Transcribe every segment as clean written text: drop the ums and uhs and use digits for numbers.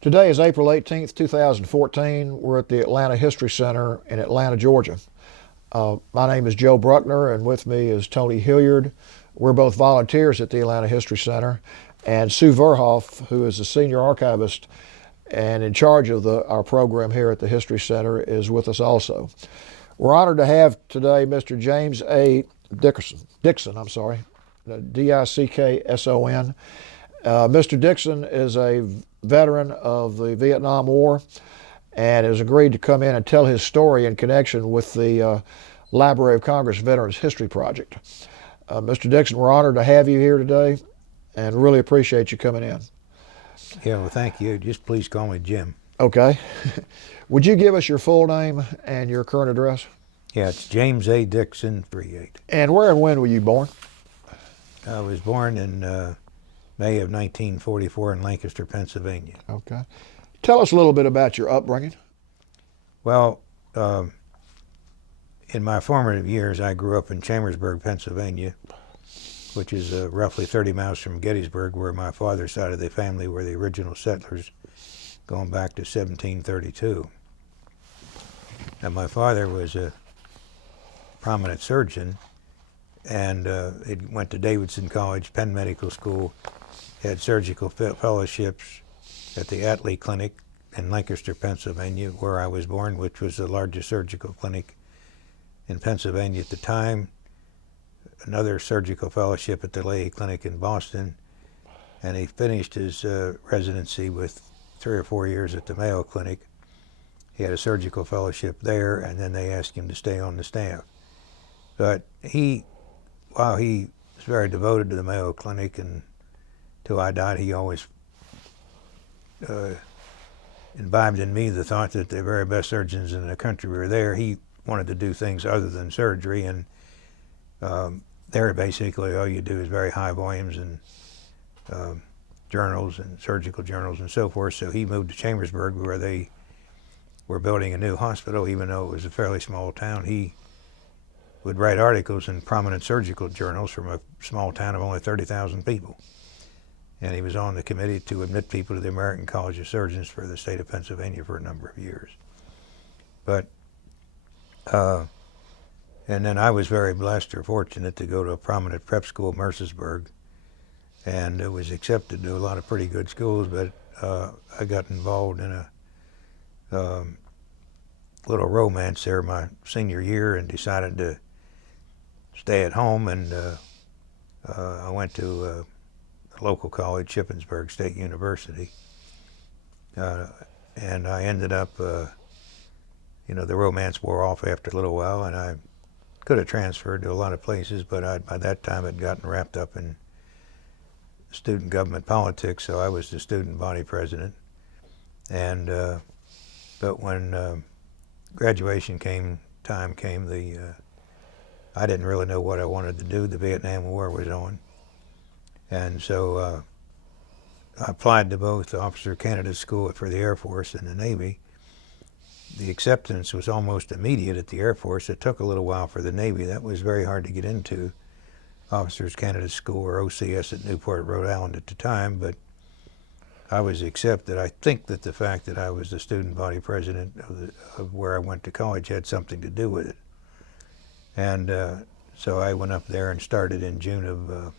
Today is April 18th, 2014. We're at the Atlanta History Center in Atlanta, Georgia. My name is Joe Bruckner, and with me is Tony Hilliard. We're both volunteers at the Atlanta History Center, and Sue Verhoff, who is the senior archivist and in charge of our program here at the History Center, is with us also. We're honored to have today Mr. James A. Dickson, Dickson. Mr. Dickson is a veteran of the Vietnam War and has agreed to come in and tell his story in connection with the Library of Congress Veterans History Project. Mr. Dickson, we're honored to have you here today and really appreciate you coming in. Yeah, well, thank you. Just please call me Jim. Okay. Would you give us your full name and your current address? Yeah, it's James A. Dickson, 38. And where and when were you born? I was born in May of 1944 in Lancaster, Pennsylvania. Okay. Tell us a little bit about your upbringing. Well, in my formative years, I grew up in Chambersburg, Pennsylvania, which is roughly 30 miles from Gettysburg, where my father's side of the family were the original settlers, going back to 1732. And my father was a prominent surgeon, and he went to Davidson College, Penn Medical School, had surgical fellowships at the Atlee Clinic in Lancaster, Pennsylvania, where I was born, which was the largest surgical clinic in Pennsylvania at the time. Another surgical fellowship at the Leahy Clinic in Boston, and he finished his residency with 3 or 4 years at the Mayo Clinic. He had a surgical fellowship there, and then they asked him to stay on the staff. But while he was very devoted to the Mayo Clinic, and till I died, he always imbibed in me the thought that the very best surgeons in the country were there. He wanted to do things other than surgery, and there basically all you do is very high volumes and journals and surgical journals and so forth. So he moved to Chambersburg, where they were building a new hospital. Even though it was a fairly small town, he would write articles in prominent surgical journals from a small town of only 30,000 people. And he was on the committee to admit people to the American College of Surgeons for the state of Pennsylvania for a number of years. But and then I was very blessed or fortunate to go to a prominent prep school, Mercersburg, and it was accepted to a lot of pretty good schools, but I got involved in a little romance there my senior year and decided to stay at home, and I went to a local college, Shippensburg State University, and I ended up, the romance wore off after a little while, and I could have transferred to a lot of places, but by that time I'd gotten wrapped up in student government politics, so I was the student body president. And but when graduation time came, I didn't really know what I wanted to do. The Vietnam War was on, and so I applied to both the officer candidate school for the Air Force and the Navy. The acceptance was almost immediate at the Air Force. It took a little while for the Navy. That was very hard to get into, Officers Candidate School, or OCS, at Newport, Rhode Island at the time, but I was accepted. I think that the fact that I was the student body president of where I went to college had something to do with it. And so I went up there and started in June of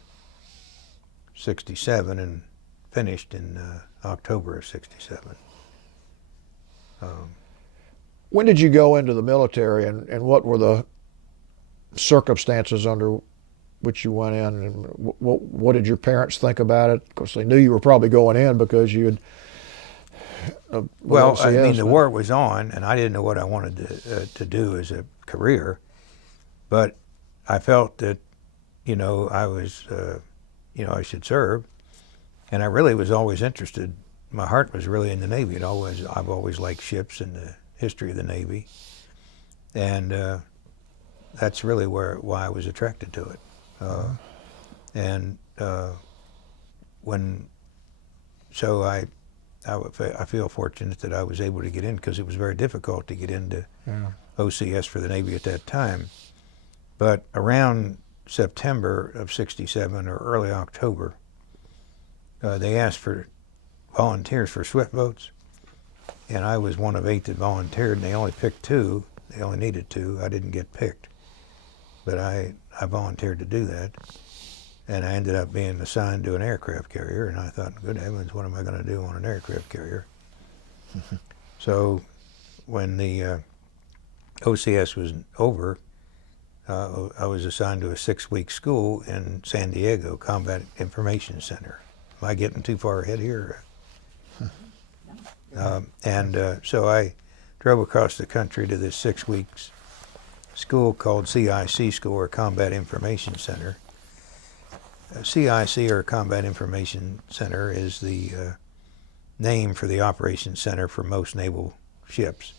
'67 and finished in October of '67. When did you go into the military, and what were the circumstances under which you went in, and what did your parents think about it? Of course, they knew you were probably going in because you had... Well, I mean, the war was on, and I didn't know what I wanted to do as a career, but I felt that, I was, I should serve, and I really was always interested. My heart was really in the Navy. I've always liked ships and the history of the Navy, and that's really why I was attracted to it. I feel fortunate that I was able to get in, because it was very difficult to get into OCS for the Navy at that time. But around September of '67 or early October, they asked for volunteers for swift boats, and I was one of 8 that volunteered, and they only picked 2. They only needed 2. I didn't get picked, but I volunteered to do that, and I ended up being assigned to an aircraft carrier, and I thought, good heavens, what am I going to do on an aircraft carrier? So when the OCS was over, I was assigned to a 6-week school in San Diego, Combat Information Center. Am I getting too far ahead here? So I drove across the country to this 6 weeks school called CIC School, or Combat Information Center. CIC, or Combat Information Center, is the name for the operations center for most naval ships.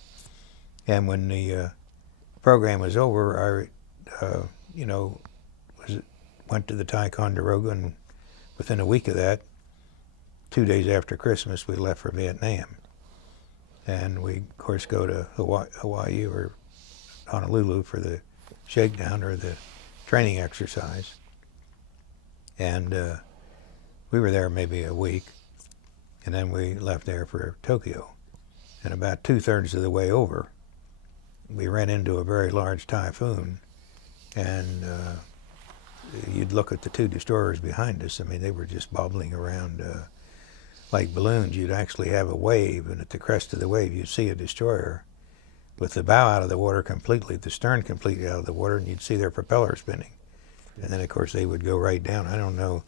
And when the program was over, I, went to the Ticonderoga, and within a week of that, 2 days after Christmas, we left for Vietnam. And we, of course, go to Hawaii or Honolulu for the shakedown, or the training exercise. And we were there maybe a week, and then we left there for Tokyo. And about 2/3 of the way over, we ran into a very large typhoon, and you'd look at the 2 destroyers behind us. I mean, they were just bobbling around like balloons. You'd actually have a wave, and at the crest of the wave, you'd see a destroyer with the bow out of the water completely, the stern completely out of the water, and you'd see their propeller spinning. And then, of course, they would go right down. I don't know.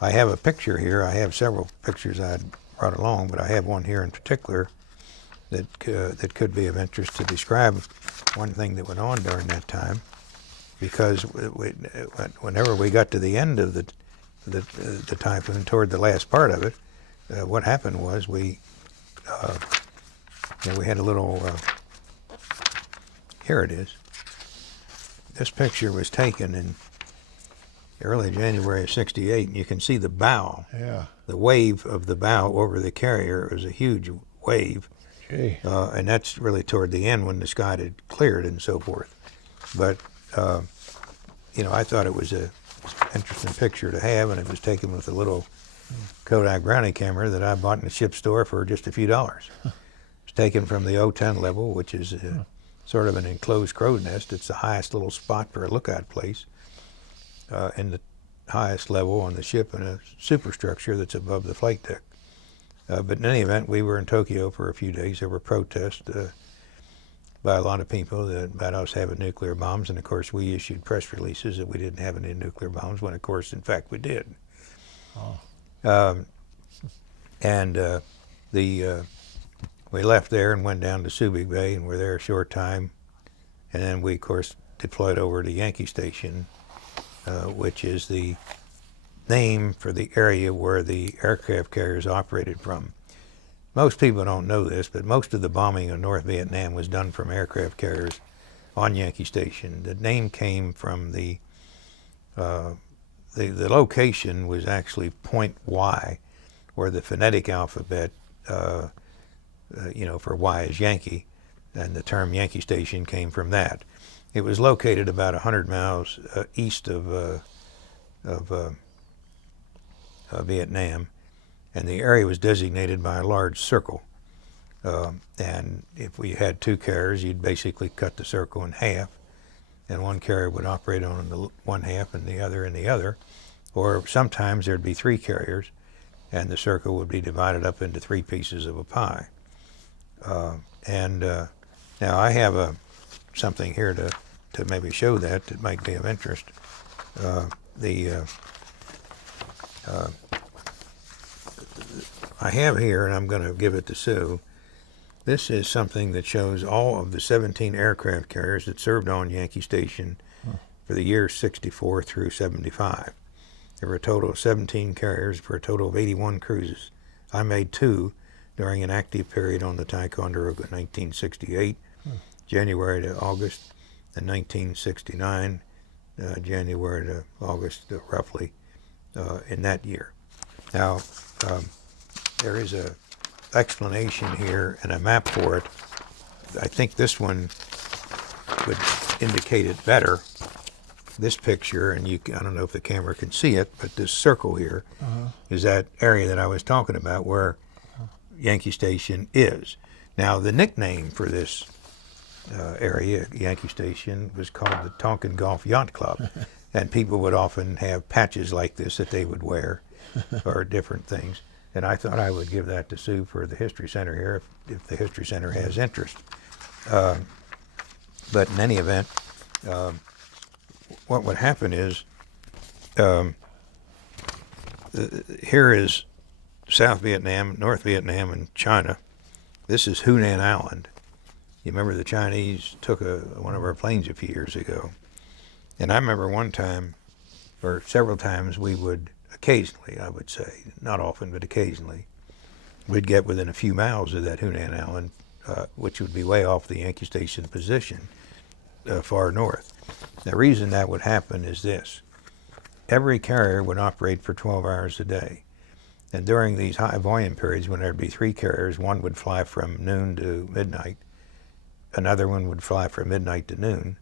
I have a picture here. I have several pictures I brought along, but I have one here in particular that could be of interest to describe one thing that went on during that time. Because whenever we got to the end of the typhoon, toward the last part of it, what happened was we had a little. Here it is. This picture was taken in early January of '68, and you can see the bow. Yeah. The wave of the bow over the carrier. It was a huge wave. Gee. And that's really toward the end when the sky had cleared and so forth. But, I thought it was an interesting picture to have, and it was taken with a little Kodak Brownie camera that I bought in the ship store for just a few dollars. It's taken from the O10 level, which is sort of an enclosed crow's nest. It's the highest little spot for a lookout place, in the highest level on the ship, in a superstructure that's above the flight deck. But in any event, we were in Tokyo for a few days. There were protests by a lot of people about us having nuclear bombs, and of course we issued press releases that we didn't have any nuclear bombs, when of course, in fact, we did. Oh. We left there and went down to Subic Bay, and were there a short time, and then we, of course, deployed over to Yankee Station, which is the name for the area where the aircraft carriers operated from. Most people don't know this, but most of the bombing of North Vietnam was done from aircraft carriers on Yankee Station. The name came from the location was actually Point Y, where the phonetic alphabet, for Y is Yankee, and the term Yankee Station came from that. It was located about 100 miles east of Vietnam, and the area was designated by a large circle. And if we had 2 carriers, you'd basically cut the circle in half, and one carrier would operate on the one half and the other in the other. Or sometimes there'd be 3 carriers, and the circle would be divided up into 3 pieces of a pie. Now I have something here to maybe show that might be of interest. I have here, and I'm going to give it to Sue. This is something that shows all of the 17 aircraft carriers that served on Yankee Station for the years 64 through 75. There were a total of 17 carriers for a total of 81 cruises. I made 2 during an active period on the Ticonderoga, 1968, January to August, and 1969, January to August, roughly, in that year. Now, there is an explanation here and a map for it. I think this one would indicate it better. This picture, and I don't know if the camera can see it, but this circle here is that area that I was talking about, where Yankee Station is. Now, the nickname for this area, Yankee Station, was called the Tonkin Gulf Yacht Club. And people would often have patches like this that they would wear, or different things. And I thought I would give that to Sue for the History Center here, if the History Center has interest. But in any event, what would happen is, here is South Vietnam, North Vietnam, and China. This is Hunan Island. You remember the Chinese took one of our planes a few years ago. And I remember one time, or several times, we would occasionally, I would say, not often, but occasionally, we'd get within a few miles of that Hunan Island, which would be way off the Yankee Station position, far north. The reason that would happen is this. Every carrier would operate for 12 hours a day. And during these high volume periods, when there'd be 3 carriers, one would fly from noon to midnight, another one would fly from midnight to noon,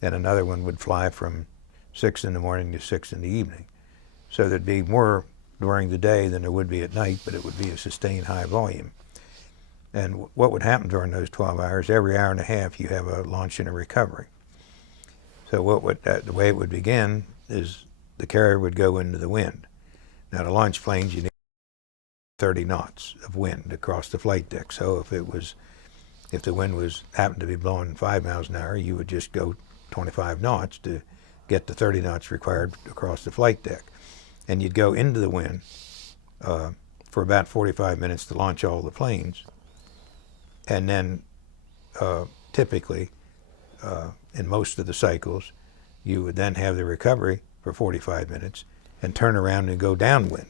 and another one would fly from 6 in the morning to 6 in the evening. So there'd be more during the day than there would be at night, but it would be a sustained high volume. And what would happen during those 12 hours, every hour and a half you have a launch and a recovery. So the way it would begin is the carrier would go into the wind. Now to launch planes you need 30 knots of wind across the flight deck. So if the wind happened to be blowing 5 miles an hour, you would just go 25 knots to get the 30 knots required across the flight deck. And you'd go into the wind for about 45 minutes to launch all the planes. And then typically, in most of the cycles, you would then have the recovery for 45 minutes and turn around and go downwind.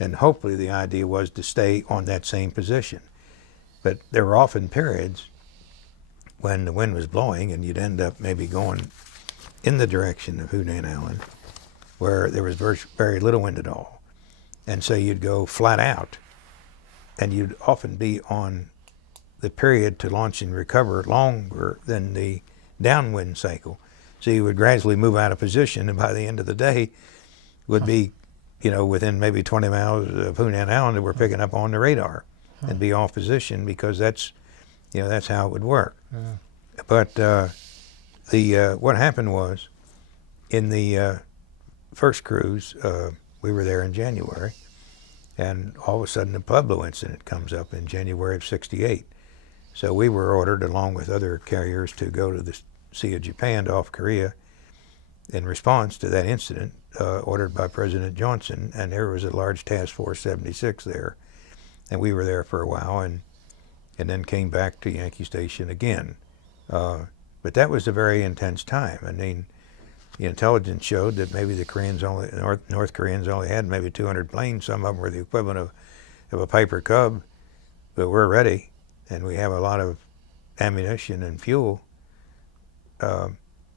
And hopefully the idea was to stay on that same position. But there were often periods when the wind was blowing and you'd end up maybe going in the direction of Hunan Island where there was very little wind at all. And so you'd go flat out and you'd often be on the period to launch and recover longer than the downwind cycle. So you would gradually move out of position, and by the end of the day would be, within maybe 20 miles of Hunan Island that we're picking up on the radar and be off position, because that's how it would work. Yeah. But what happened was, in the first cruise, we were there in January, and all of a sudden the Pueblo incident comes up in January of '68. So we were ordered, along with other carriers, to go to the Sea of Japan off Korea in response to that incident, ordered by President Johnson, and there was a large Task Force 76 there, and we were there for a while, and then came back to Yankee Station again. But that was a very intense time. I mean, the intelligence showed that maybe the North Koreans only had maybe 200 planes. Some of them were the equivalent of a Piper Cub, but we're ready, and we have a lot of ammunition and fuel.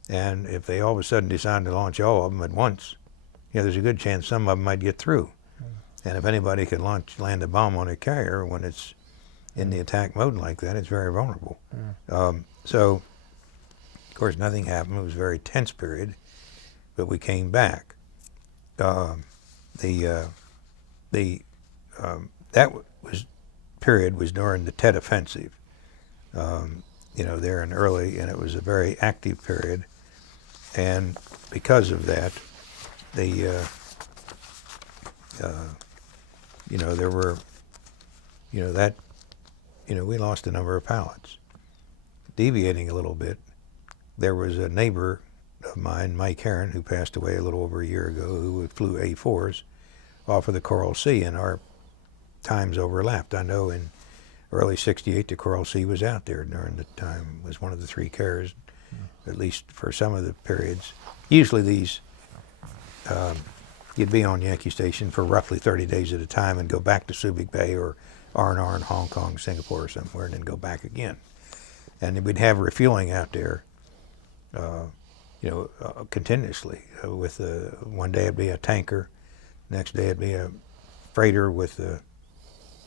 And if they all of a sudden decide to launch all of them at once, there's a good chance some of them might get through. And if anybody could land a bomb on a carrier when it's in the attack mode like that, it's very vulnerable. So, of course, nothing happened. It was a very tense period, but we came back. That period was during the Tet Offensive. There in early, and it was a very active period. And because of that, we lost a number of pilots. Deviating a little bit, there was a neighbor of mine, Mike Herron, who passed away a little over a year ago, who flew A4s off of the Coral Sea, and our times overlapped. I know in early '68, the Coral Sea was out there during the time, was one of the 3 carriers, at least for some of the periods. Usually these, you'd be on Yankee Station for roughly 30 days at a time and go back to Subic Bay or R&R in Hong Kong, Singapore or somewhere, and then go back again. And we'd have refueling out there, continuously. One day it'd be a tanker, next day it'd be a freighter with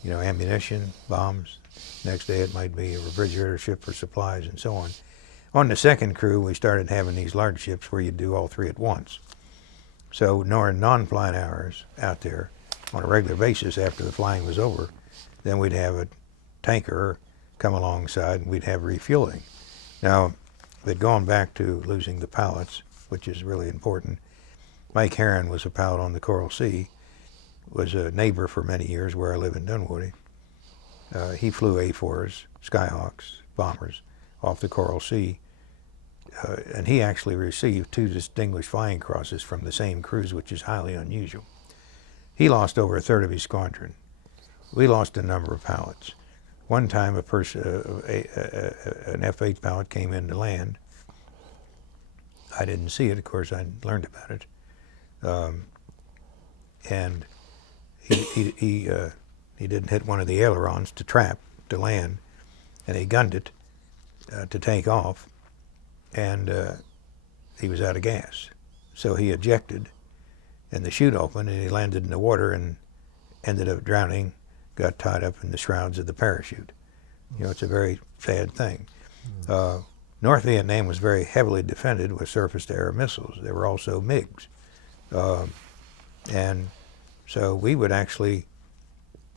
ammunition, bombs. Next day it might be a refrigerator ship for supplies and so on. On the second crew, we started having these large ships where you'd do all 3 at once. So during non-flight hours out there on a regular basis after the flying was over, then we'd have a tanker come alongside and we'd have refueling. Now, but going back to losing the pilots, which is really important, Mike Herron was a pilot on the Coral Sea, was a neighbor for many years where I live in Dunwoody. He flew A4s, Skyhawks, bombers off the Coral Sea, and he actually received 2 Distinguished Flying Crosses from the same cruise, which is highly unusual. He lost over a third of his squadron. We lost a number of pilots. One time an F-8 pilot came in to land. I didn't see it, of course, I learned about it. And he didn't hit one of the ailerons to land, and he gunned it to take off, and he was out of gas. So he ejected, and the chute opened, and he landed in the water and ended up drowning, got tied up in the shrouds of the parachute. You know, it's a very sad thing. North Vietnam was very heavily defended with surface-to-air missiles. There were also MiGs. And so we would actually,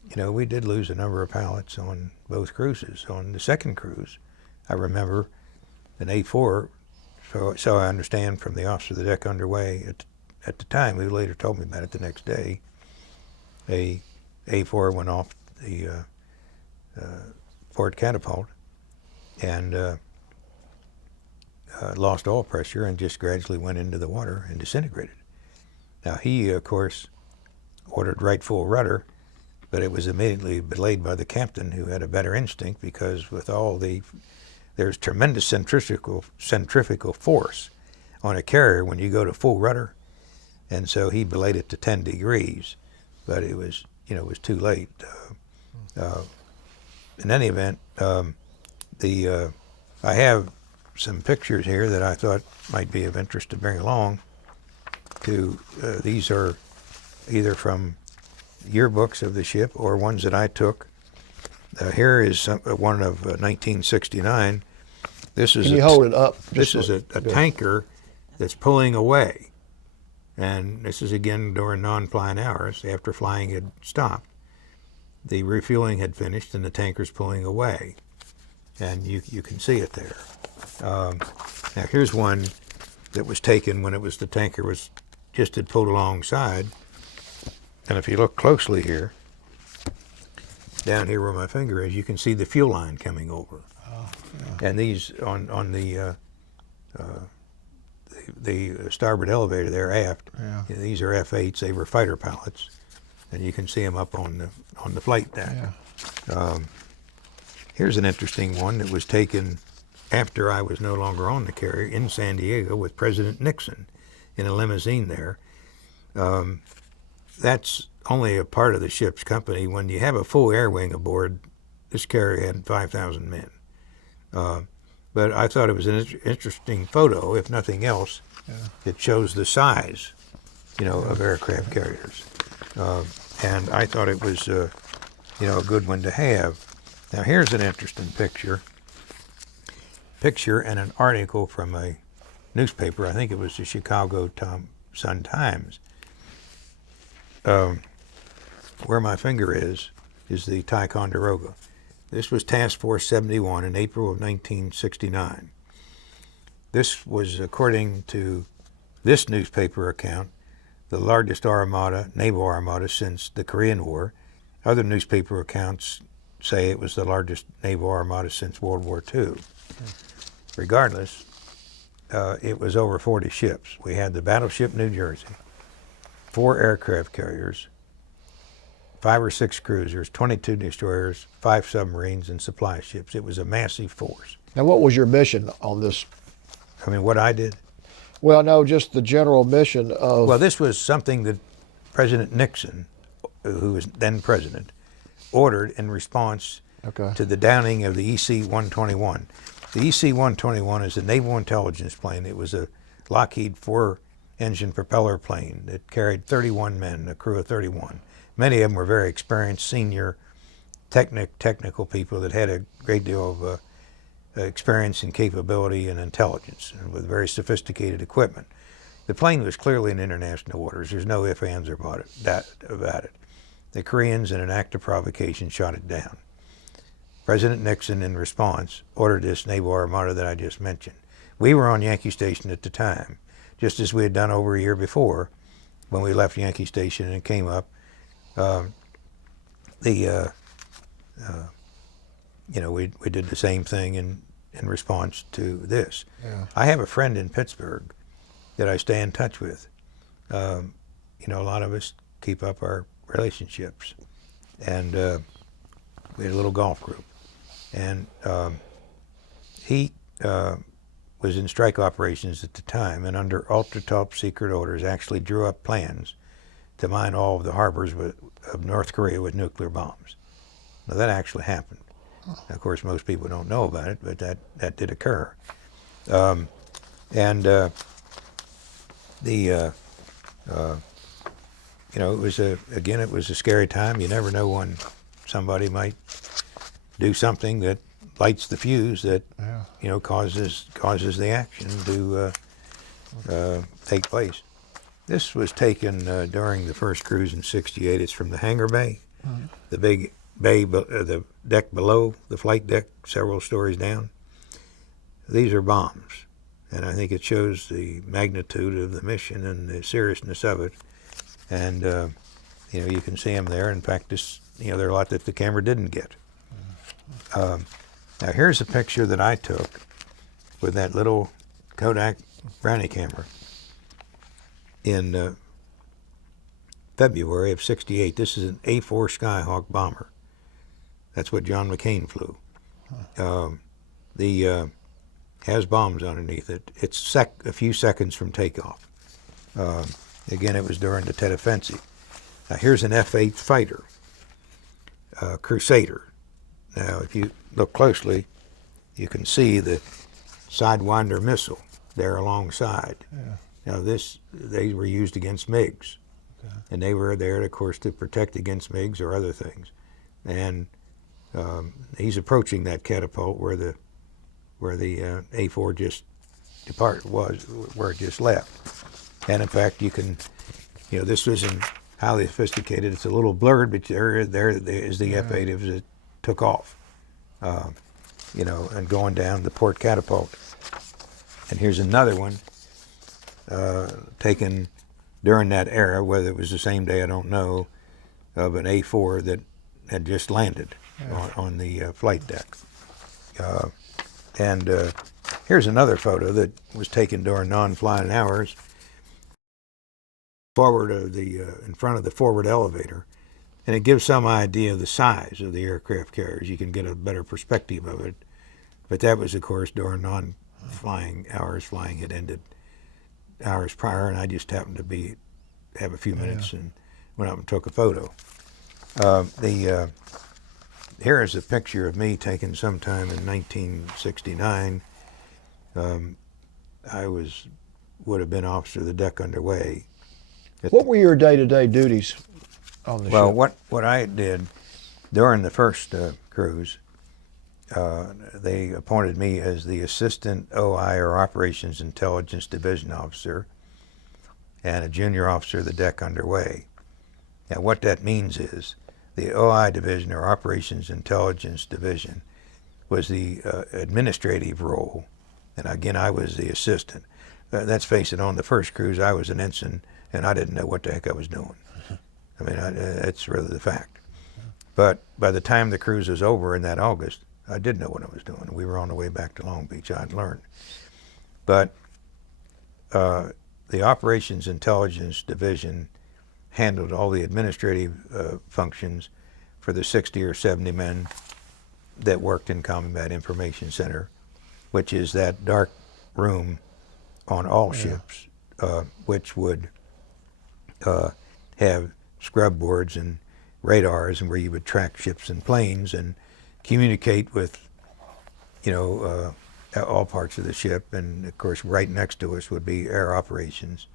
you know, we did lose a number of pilots on both cruises. On the second cruise, I remember an A4, so I understand from the officer of the deck underway at the time, who later told me about it the next day, a A4 went off the port catapult and lost oil pressure and just gradually went into the water and disintegrated. Now he, of course, ordered right full rudder, but it was immediately belayed by the captain, who had a better instinct, because with all there's tremendous centrifugal force on a carrier when you go to full rudder, and so he belayed it to 10 degrees, but it was, you know, it was too late. In any event, I have some pictures here that I thought might be of interest to bring along. These are either from yearbooks of the ship or ones that I took. Here is one of 1969. This is Can you hold it up? This is a tanker that's pulling away, and this is again during non-flying hours after flying had stopped. The refueling had finished and the tanker's pulling away, and you can see it there. Now here's one that was taken when the tanker was just had pulled alongside, and if you look closely here, down here where my finger is, you can see the fuel line coming over. Yeah. And these on the starboard elevator there aft, yeah. These are F-8s. They were fighter pilots, and you can see them up on the flight deck. Yeah. Here's an interesting one that was taken after I was no longer on the carrier in San Diego with President Nixon in a limousine there. That's only a part of the ship's company. When you have a full air wing aboard, this carrier had 5,000 men. But I thought it was an interesting photo, if nothing else. Yeah. It shows the size, of aircraft carriers. And I thought it was, a good one to have. Now here's an interesting picture and an article from a newspaper. I think it was the Chicago Sun-Times. Where my finger is the Ticonderoga. This was Task Force 71 in April of 1969. This was, according to this newspaper account, the largest naval armada since the Korean War. Other newspaper accounts say it was the largest naval armada since World War II. Regardless, it was over 40 ships. We had the battleship New Jersey, 4 aircraft carriers, 5 or 6 cruisers, 22 destroyers, 5 submarines, and supply ships. It was a massive force. Now, what was your mission on this? I mean, what I did? Well, no, just the general mission of... Well, this was something that President Nixon, who was then president, ordered in response to the downing of the EC-121. The EC-121 is a naval intelligence plane. It was a Lockheed 4-engine propeller plane that carried 31 men, a crew of 31. Many of them were very experienced, senior technical people that had a great deal of experience and capability and intelligence, and with very sophisticated equipment. The plane was clearly in international waters. There's no ifs, ands, or about it. The Koreans, in an act of provocation, shot it down. President Nixon, in response, ordered this naval armada that I just mentioned. We were on Yankee Station at the time, just as we had done over a year before when we left Yankee Station and came up. We did the same thing in response to this. Yeah. I have a friend in Pittsburgh that I stay in touch with. A lot of us keep up our relationships, and we had a little golf group, and he was in strike operations at the time, and under ultra top secret orders actually drew up plans to mine all of the harbors of North Korea with nuclear bombs. Now that actually happened. Of course, most people don't know about it, but that did occur. It was a scary time. You never know when somebody might do something that lights the fuse that causes the action to take place. This was taken during the first cruise in '68. It's from the hangar bay, the big bay, the deck below the flight deck, several stories down. These are bombs, and I think it shows the magnitude of the mission and the seriousness of it. And you can see them there. In fact, there are a lot that the camera didn't get. Now here's a picture that I took with that little Kodak brownie camera in February of '68. This is an A-4 Skyhawk bomber. That's what John McCain flew. Has bombs underneath it. It's a few seconds from takeoff. Again, it was during the Tet Offensive. Now here's an F-8 fighter, Crusader. Now if you look closely, you can see the Sidewinder missile there alongside. Yeah. Now they were used against MiGs. Okay. And they were there, of course, to protect against MiGs or other things. And he's approaching that catapult where the A-4 just where it just left. And in fact, you can, this isn't highly sophisticated. It's a little blurred, but there is the F-8 as it took off, and going down the port catapult. And here's another one taken during that era, whether it was the same day, I don't know, of an A-4 that had just landed on the flight deck. Here's another photo that was taken during non-flying hours, in front of the forward elevator, and it gives some idea of the size of the aircraft carriers. You can get a better perspective of it. But that was, of course, during non-flying hours. Flying had ended hours prior, and I just happened to have a few minutes and went up and took a photo. Here is a picture of me taken sometime in 1969. I would have been officer of the deck underway. What were your day-to-day duties on the ship? Well, what I did during the first cruise, they appointed me as the assistant OI, or Operations Intelligence Division officer, and a junior officer of the deck underway. Now, what that means is the OI division, or Operations Intelligence Division, was the administrative role, and again, I was the assistant. Let's face it, on the first cruise, I was an ensign, and I didn't know what the heck I was doing. I mean, that's really the fact. But by the time the cruise was over in that August, I did know what I was doing. We were on the way back to Long Beach. I'd learned. But the Operations Intelligence Division handled all the administrative functions for the 60 or 70 men that worked in Combat Information Center, which is that dark room on all ships, which would have scrub boards and radars, and where you would track ships and planes and communicate with, all parts of the ship. And of course, right next to us would be air operations,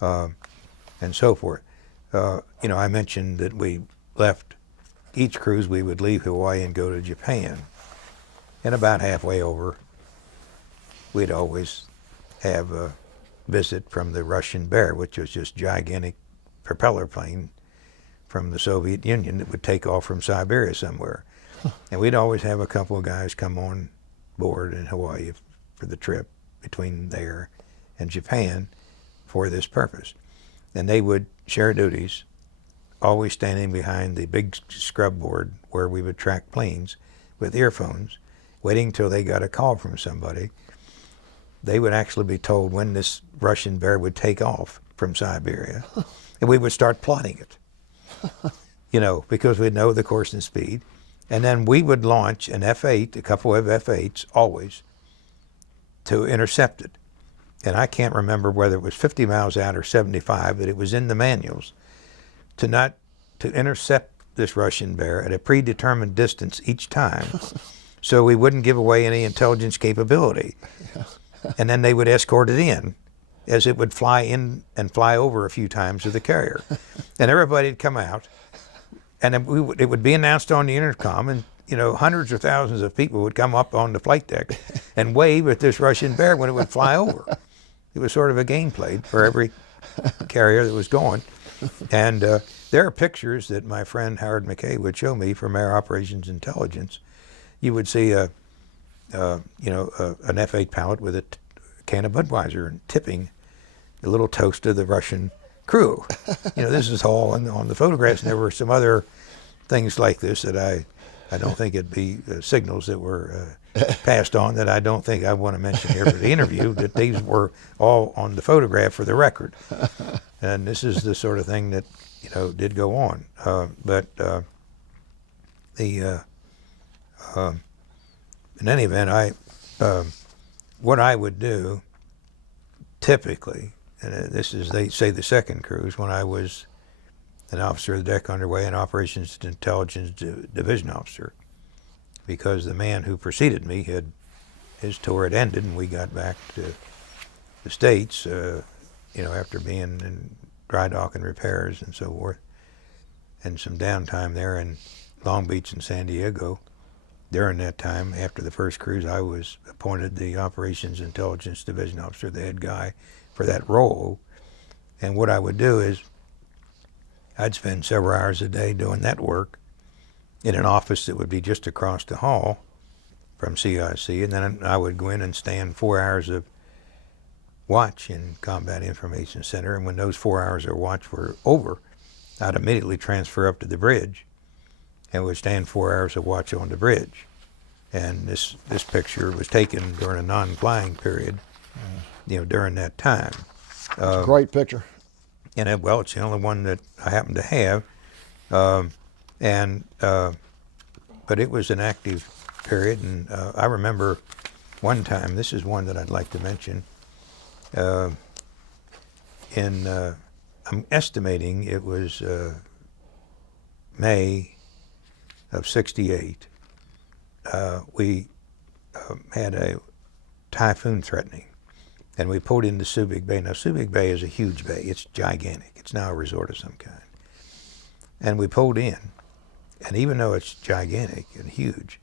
and so forth. I mentioned that we left each cruise. We would leave Hawaii and go to Japan, and about halfway over, we'd always have a visit from the Russian Bear, which was just gigantic propeller plane from the Soviet Union that would take off from Siberia somewhere. And we'd always have a couple of guys come on board in Hawaii for the trip between there and Japan for this purpose. And they would share duties, always standing behind the big scrub board where we would track planes with earphones, waiting till they got a call from somebody. They would actually be told when this Russian bear would take off from Siberia, and we would start plotting it, you know, because we'd know the course and speed. And then we would launch an F-8, a couple of F-8s, always, to intercept it. And I can't remember whether it was 50 miles out or 75, but it was in the manuals to intercept this Russian bear at a predetermined distance each time, so we wouldn't give away any intelligence capability. And then they would escort it in as it would fly in and fly over a few times with the carrier. And everybody would come out, and it would be announced on the intercom, and you know, hundreds or thousands of people would come up on the flight deck and wave at this Russian bear when it would fly over. It was sort of a game played for every carrier that was going. And there are pictures that my friend Howard McKay would show me from Air Operations Intelligence. You would see an F-8 pilot with a can of Budweiser and tipping a little toast to the Russian crew. You know, this is all on the photographs, and there were some other things like this that I don't think it'd be signals that were passed on that I don't think I want to mention here for the interview, that these were all on the photograph for the record. And this is the sort of thing that, you know, did go on. In any event, what I would do typically, and this is, they say, the second cruise, when I was an officer of the deck underway, an operations intelligence division officer, because the man who preceded me his tour had ended, and we got back to the States, after being in dry dock and repairs and so forth, and some downtime there in Long Beach and San Diego. During that time, after the first cruise, I was appointed the operations intelligence division officer, the head guy for that role. And what I would do is I'd spend several hours a day doing that work in an office that would be just across the hall from CIC, and then I would go in and stand 4 hours of watch in Combat Information Center, and when those 4 hours of watch were over, I'd immediately transfer up to the bridge and would stand 4 hours of watch on the bridge. And this picture was taken during a non-flying period, during that time. It's a great picture. And it's the only one that I happen to have. But it was an active period, and I remember one time, this is one that I'd like to mention, I'm estimating it was May of '68, we had a typhoon threatening, and we pulled into Subic Bay. Now, Subic Bay is a huge bay. It's gigantic. It's now a resort of some kind. And we pulled in, and even though it's gigantic and huge,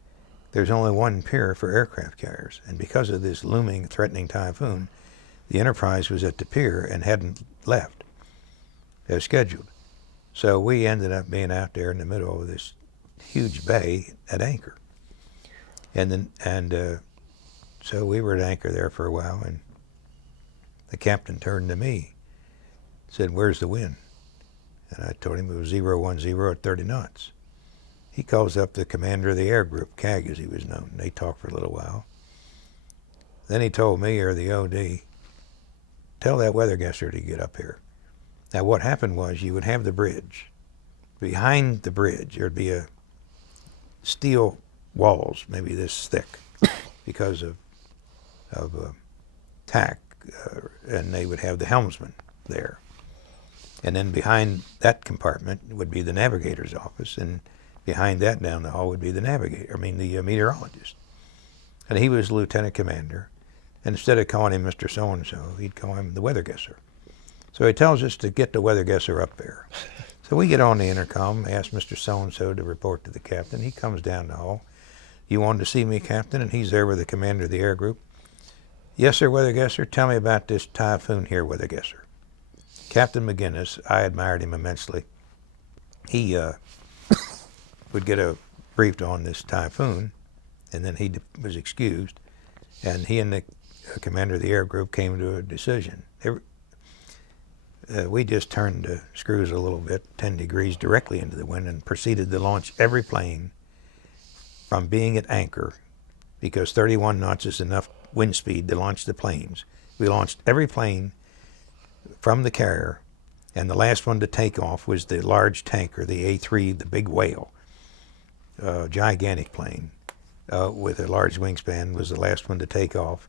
there's only one pier for aircraft carriers. And because of this looming, threatening typhoon, the Enterprise was at the pier and hadn't left as scheduled. So we ended up being out there in the middle of this huge bay at anchor. So we were at anchor there for a while, and the captain turned to me, said, "Where's the wind?" And I told him it was 010 at 30 knots. He calls up the commander of the air group, CAG as he was known. They talked for a little while. Then he told me, or the OD, "Tell that weather guesser to get up here." Now what happened was, you would have the bridge. Behind the bridge, there'd be a steel walls, maybe this thick, because of tack, and they would have the helmsman there. And then behind that compartment would be the navigator's office, and behind that down the hall would be the meteorologist. And he was lieutenant commander, and instead of calling him Mr. So-and-so, he'd call him the weather guesser. So he tells us to get the weather guesser up there. So we get on the intercom, ask Mr. So-and-so to report to the captain. He comes down the hall. "You wanted to see me, Captain?" And he's there with the commander of the air group. "Yes, sir, weather guesser. Tell me about this typhoon here, weather guesser." Captain McGinnis, I admired him immensely. he would get briefed on this Typhoon, and then he was excused, and he and the commander of the air group came to a decision. We just turned the screws a little bit, 10 degrees directly into the wind, and proceeded to launch every plane from being at anchor, because 31 knots is enough wind speed to launch the planes. We launched every plane from the carrier, and the last one to take off was the large tanker, the A-3, the big whale, gigantic plane with a large wingspan, was the last one to take off.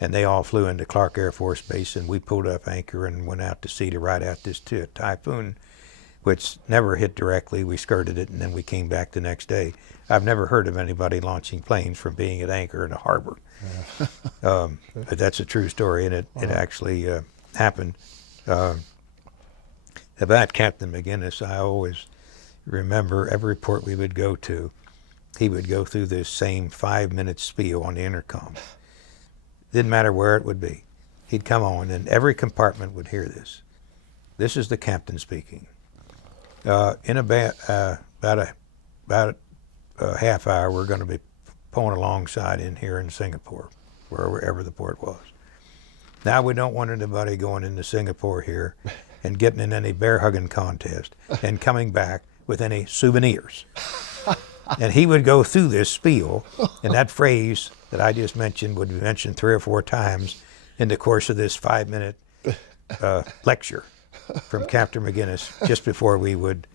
And they all flew into Clark Air Force Base, and we pulled up anchor and went out to sea to ride out this Typhoon, which never hit directly. We skirted it, and then we came back the next day. I've never heard of anybody launching planes from being at anchor in a harbor. But that's a true story, and it actually happened. About Captain McGinnis, I always remember every port we would go to, he would go through this same 5-minute spiel on the intercom. Didn't matter where it would be. He'd come on, and every compartment would hear this. This is the captain speaking. In about a half hour, we're going to be pulling alongside in here in Singapore, wherever the port was. Now we don't want anybody going into Singapore here and getting in any bear hugging contest and coming back with any souvenirs. And he would go through this spiel, and that phrase that I just mentioned would be mentioned 3 or 4 times in the course of this 5-minute lecture from Captain McGinnis just before we would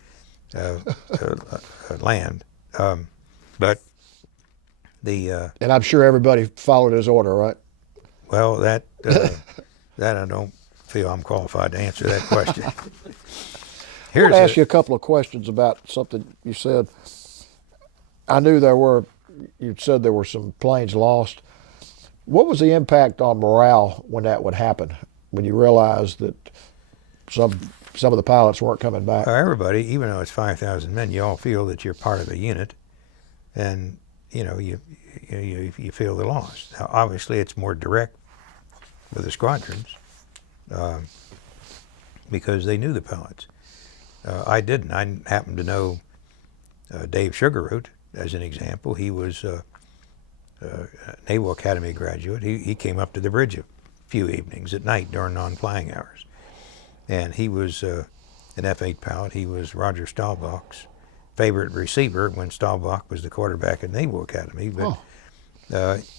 land. But the and I'm sure everybody followed his order, right? well, that I don't feel I'm qualified to answer that question. I want to ask you a couple of questions about something you said. I knew you said there were some planes lost. What was the impact on morale when that would happen, when you realized that some of the pilots weren't coming back? Everybody, even though it's 5,000 men, you all feel that you're part of a unit, and you feel the loss. Now, obviously, it's more direct with the squadrons because they knew the pilots. I didn't. I happened to know Dave Sugarroot, as an example. He was a Naval Academy graduate. He came up to the bridge a few evenings at night during non-flying hours. And he was an F-8 pilot. He was Roger Staubach's favorite receiver when Staubach was the quarterback at Naval Academy. But,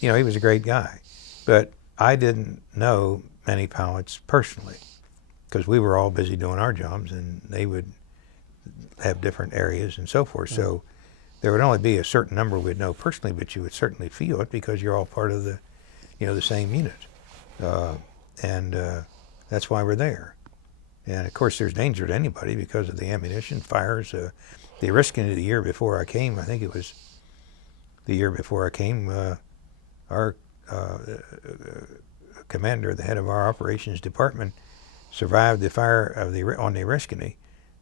he was a great guy. But I didn't know many pilots personally because we were all busy doing our jobs, and they would have different areas and so forth. So there would only be a certain number we'd know personally, but you would certainly feel it because you're all part of the same unit. And that's why we're there. And of course there's danger to anybody because of the ammunition, fires. The Oriskany the year before I came, I think it was the year before I came, our commander, the head of our operations department, survived the fire on the Oriskany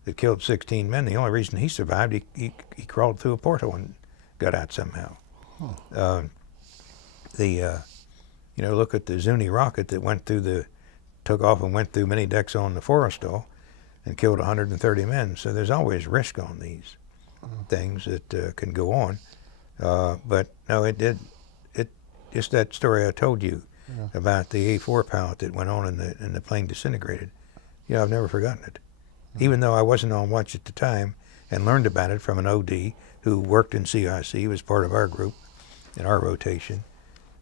that killed 16 men. The only reason he survived, he crawled through a porthole and got out somehow. Look at the Zuni rocket that took off and went through many decks on the Forrestal and killed 130 men. So there's always risk on these things that can go on. But no, it did. Just that story I told you about the A4 pilot that went on and the plane disintegrated. I've never forgotten it. Even though I wasn't on watch at the time and learned about it from an OD who worked in CIC, was part of our group in our rotation.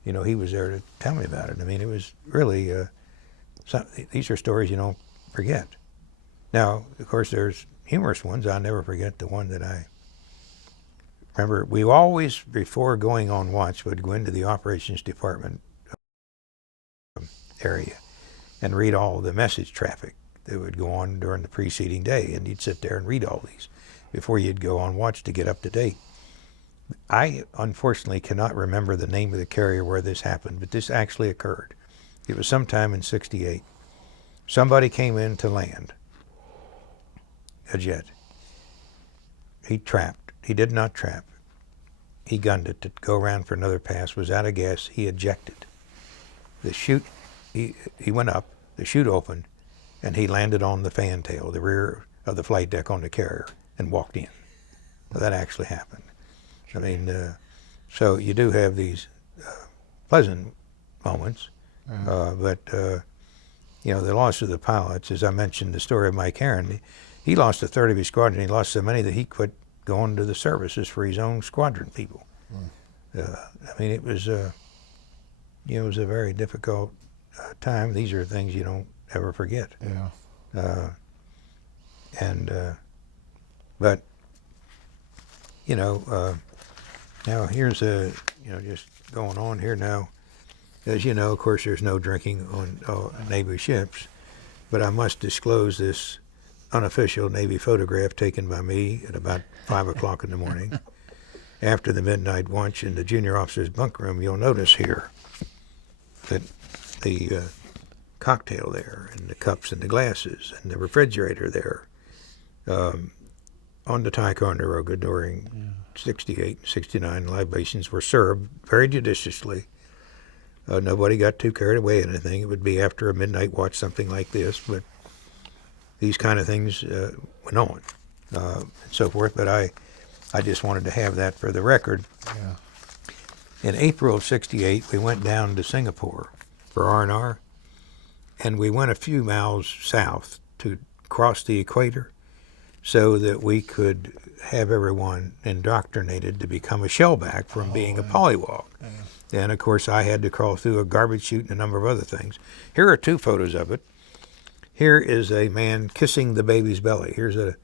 He was there to tell me about it. I mean, it was really, these are stories you don't forget. Now, of course, there's humorous ones. I'll never forget the one that I remember. We always, before going on watch, would go into the operations department area and read all the message traffic that would go on during the preceding day, and you'd sit there and read all these before you'd go on watch to get up to date. I unfortunately cannot remember the name of the carrier where this happened, but this actually occurred. It was sometime in '68. Somebody came in to land a jet. He trapped. He did not trap. He gunned it to go around for another pass, was out of gas. He ejected. The chute, he went up, the chute opened, and he landed on the fantail, the rear of the flight deck on the carrier, and walked in. Well, that actually happened. I mean, so you do have these pleasant moments, but you know, the loss of the pilots, as I mentioned the story of Mike Herron, he lost a third of his squadron. He lost so many that he quit going to the services for his own squadron people. I mean, it was, you know, it was a very difficult time. These are things you don't ever forget. Yeah. But you know, now here's a, you know, just going on here now. As you know, of course, there's no drinking on Navy ships, but I must disclose this unofficial Navy photograph taken by me at about 5 o'clock in the morning after the midnight watch in the junior officer's bunk room. You'll notice here that the cocktail there, and the cups and the glasses, and the refrigerator there, on the Ticonderoga during 68 and 69, libations were served very judiciously. Nobody got too carried away in anything. It would be after a midnight watch, something like this, but these kind of things went on, and so forth. But I just wanted to have that for the record. Yeah. In April of 68, we went down to Singapore for R&R, and we went a few miles south to cross the equator so that we could have everyone indoctrinated to become a shellback from being a polywog. Yeah. And of course, I had to crawl through a garbage chute and a number of other things. Here are two photos of it. Here is a man kissing the baby's belly. Here's a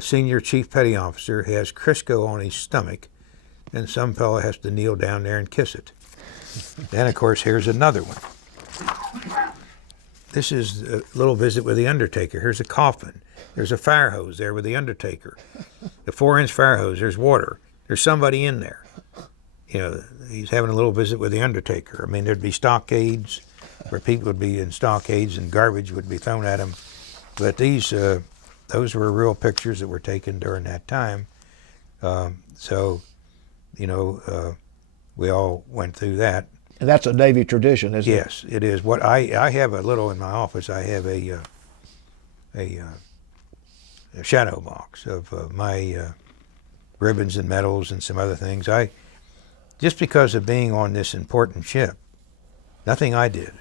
senior chief petty officer who has Crisco on his stomach, and some fellow has to kneel down there and kiss it. Then, of course, here's another one. This is a little visit with the undertaker. Here's a coffin. There's a fire hose there with the undertaker. The 4-inch fire hose, there's water. There's somebody in there. You know, he's having a little visit with the undertaker. I mean, there'd be stockades where people would be in stockades and garbage would be thrown at them. But these, those were real pictures that were taken during that time. So, you know, we all went through that. And that's a Navy tradition, isn't it? Yes, it is. What I have a little in my office. I have a shadow box of my ribbons and medals and some other things. Just because of being on this important ship, nothing I did.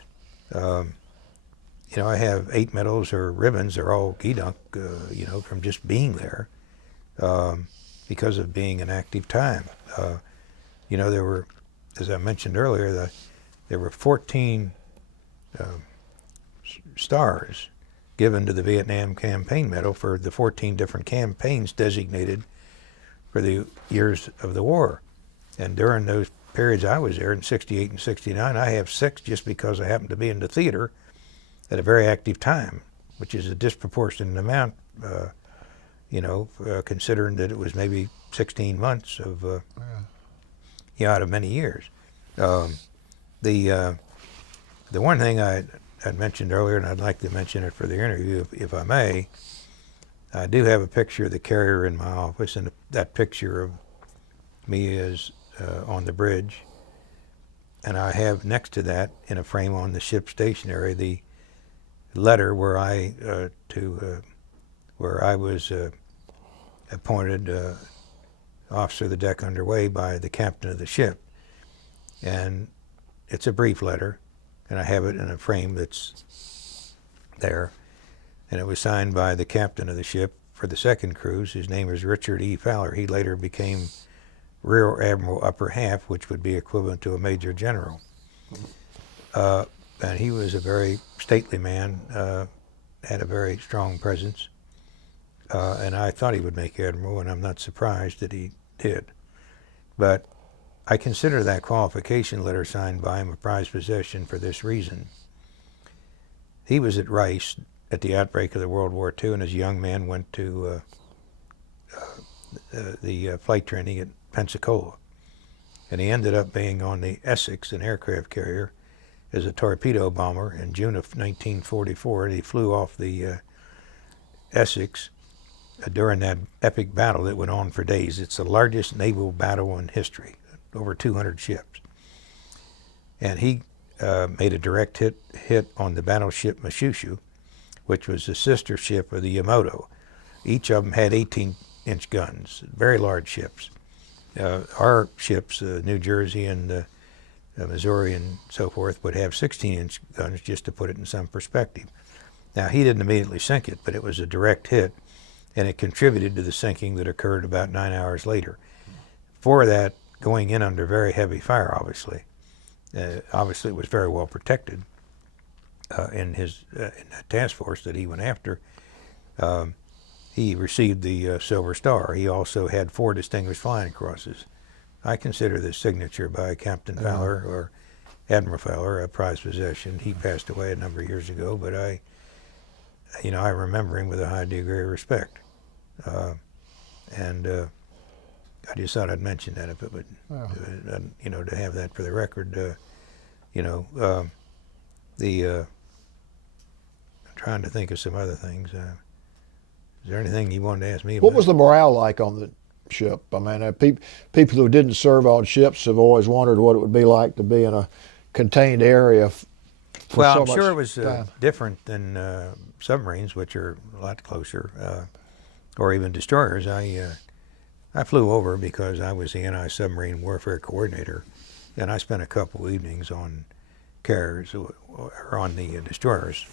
You know, I have 8 medals or ribbons. They're all gedunk, you know, from just being there, because of being an active time. You know, there were, as I mentioned earlier, there were 14 stars given to the Vietnam Campaign Medal for the 14 different campaigns designated for the years of the war. And during those periods I was there in 68 and 69, I have 6 just because I happened to be in the theater at a very active time, which is a disproportionate amount, you know, considering that it was maybe 16 months of, out of many years. The one thing I'd mentioned earlier, and I'd like to mention it for the interview, if I may, I do have a picture of the carrier in my office, and that picture of me is on the bridge. And I have next to that, in a frame on the ship stationery, the letter where I was appointed officer of the deck underway by the captain of the ship. And it's a brief letter, and I have it in a frame that's there. And it was signed by the captain of the ship for the second cruise. His name is Richard E. Fowler. He later became Rear Admiral Upper Half, which would be equivalent to a Major General. And he was a very stately man, had a very strong presence. And I thought he would make Admiral, and I'm not surprised that he did. But I consider that qualification letter signed by him a prized possession for this reason. He was at Rice at the outbreak of the World War II, and as a young man went to the flight training at Pensacola. And he ended up being on the Essex, an aircraft carrier, as a torpedo bomber in June of 1944. And he flew off the Essex during that epic battle that went on for days. It's the largest naval battle in history, over 200 ships. And he made a direct hit on the battleship Mashushu, which was the sister ship of the Yamato. Each of them had 18-inch guns, very large ships. Our ships, New Jersey and Missouri and so forth, would have 16-inch guns, just to put it in some perspective. Now, he didn't immediately sink it, but it was a direct hit, and it contributed to the sinking that occurred about 9 hours later. For that, going in under very heavy fire, obviously. Obviously, it was very well protected in that task force that he went after. He received the Silver Star. He also had 4 Distinguished Flying Crosses. I consider this signature by Captain Fowler, or Admiral Fowler, a prized possession. He passed away a number of years ago, but I remember him with a high degree of respect. And I just thought I'd mention that, if it would, to have that for the record. I'm trying to think of some other things. Is there anything you wanted to ask me about? What was the morale like on the ship? I mean, people who didn't serve on ships have always wondered what it would be like to be in a contained area for well, so I'm much sure it was time. different than submarines, which are a lot closer, or even destroyers. I flew over because I was the anti-submarine warfare coordinator, and I spent a couple evenings on carriers or on the destroyers.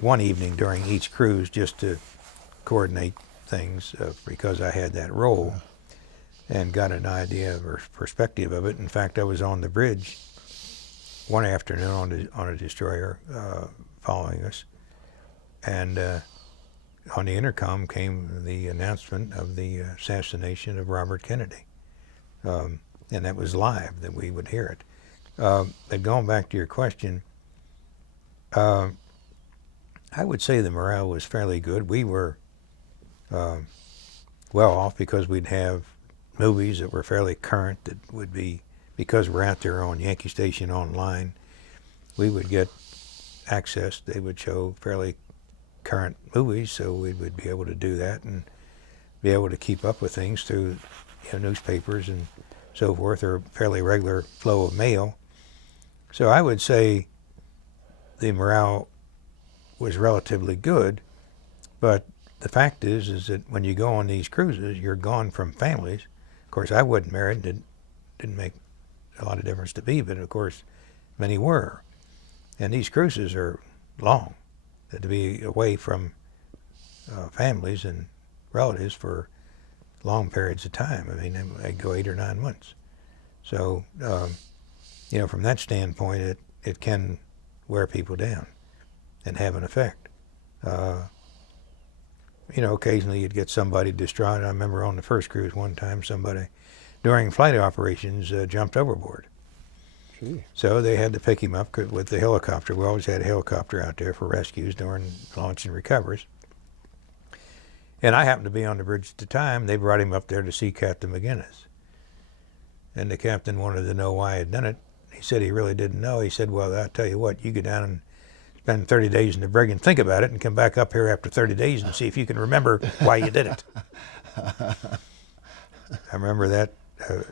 One evening during each cruise, just to coordinate things, because I had that role, and got an idea or perspective of it. In fact, I was on the bridge one afternoon on a destroyer following us, and on the intercom came the announcement of the assassination of Robert Kennedy, and that was live, that we would hear it. But going back to your question, I would say the morale was fairly good. We were well off because we'd have movies that were fairly current, that would be, because we're out there on Yankee Station online, we would get access. They would show fairly current movies, so we would be able to do that and be able to keep up with things through newspapers and so forth, or fairly regular flow of mail. So I would say the morale was relatively good, but the fact is that when you go on these cruises, you're gone from families. Of course, I wasn't married, didn't make a lot of difference to me, but of course, many were. And these cruises are long, to be away from families and relatives for long periods of time. I mean, I'd go 8 or 9 months. So, from that standpoint, it can wear people down and have an effect. Occasionally you'd get somebody distraught. I remember on the first cruise one time, somebody during flight operations jumped overboard. Gee. So they had to pick him up with the helicopter. We always had a helicopter out there for rescues during launch and recovers. And I happened to be on the bridge at the time. They brought him up there to see Captain McGinnis. And the captain wanted to know why I had done it. He said he really didn't know. He said, well, I'll tell you what, you go down and spend 30 days in the brig and think about it, and come back up here after 30 days and see if you can remember why you did it. I remember that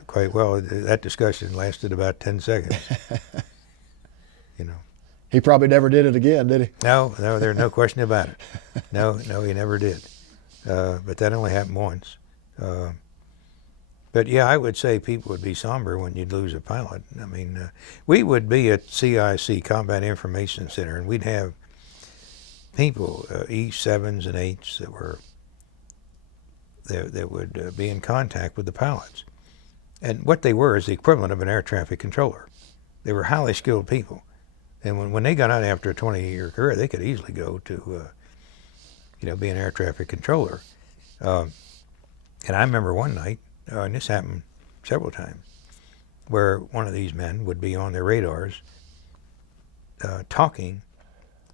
quite well. That discussion lasted about 10 seconds. He probably never did it again, did he? No, there's no question about it. No, he never did. But that only happened once. But yeah, I would say people would be somber when you'd lose a pilot. I mean, we would be at CIC, Combat Information Center, and we'd have people, E7s and 8s, that would be in contact with the pilots. And what they were is the equivalent of an air traffic controller. They were highly skilled people. And when they got out after a 20-year career, they could easily go to, be an air traffic controller. And I remember one night, and this happened several times, where one of these men would be on their radars talking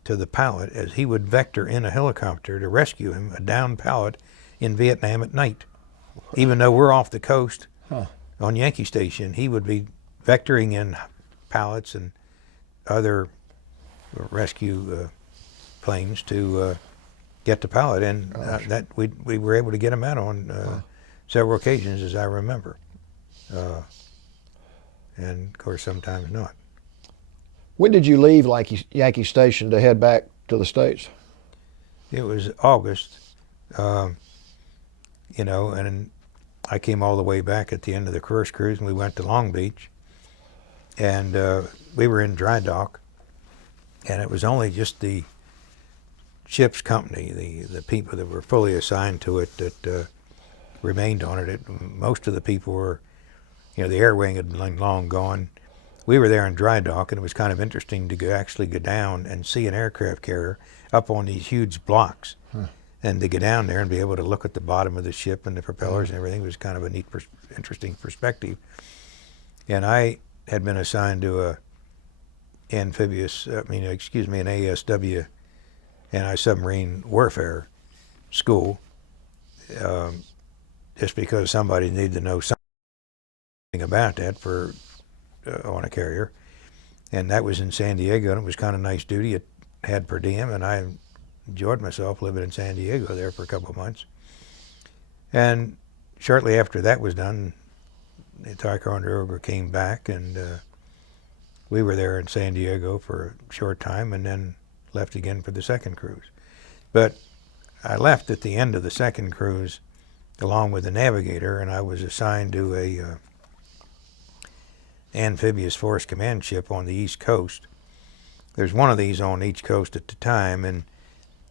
to the pilot as he would vector in a helicopter to rescue him, a downed pilot in Vietnam at night. Even though we're off the coast on Yankee Station, he would be vectoring in pilots and other rescue planes to get the pilot, and that we were able to get him out on several occasions, as I remember. And of course, sometimes not. When did you leave Yankee Station to head back to the States? It was August You know, and I came all the way back at the end of the first cruise, and we went to Long Beach, and we were in dry dock, and it was only just the ship's company, the people that were fully assigned to it that remained on it. Most of the people were, you know, the air wing had been long gone. We were there in dry dock, and it was kind of interesting to actually go down and see an aircraft carrier up on these huge blocks. And to get down there and be able to look at the bottom of the ship and the propellers and everything was kind of a neat, interesting perspective. And I had been assigned to an ASW, anti-submarine warfare school, just because somebody needed to know something about that for on a carrier. And that was in San Diego, and it was kind of nice duty. It had per diem, and I enjoyed myself living in San Diego there for a couple of months. And shortly after that was done, the Ticonderoga came back, and we were there in San Diego for a short time and then left again for the second cruise. But I left at the end of the second cruise along with the navigator, and I was assigned to a amphibious force command ship on the East Coast. There's one of these on each coast at the time, and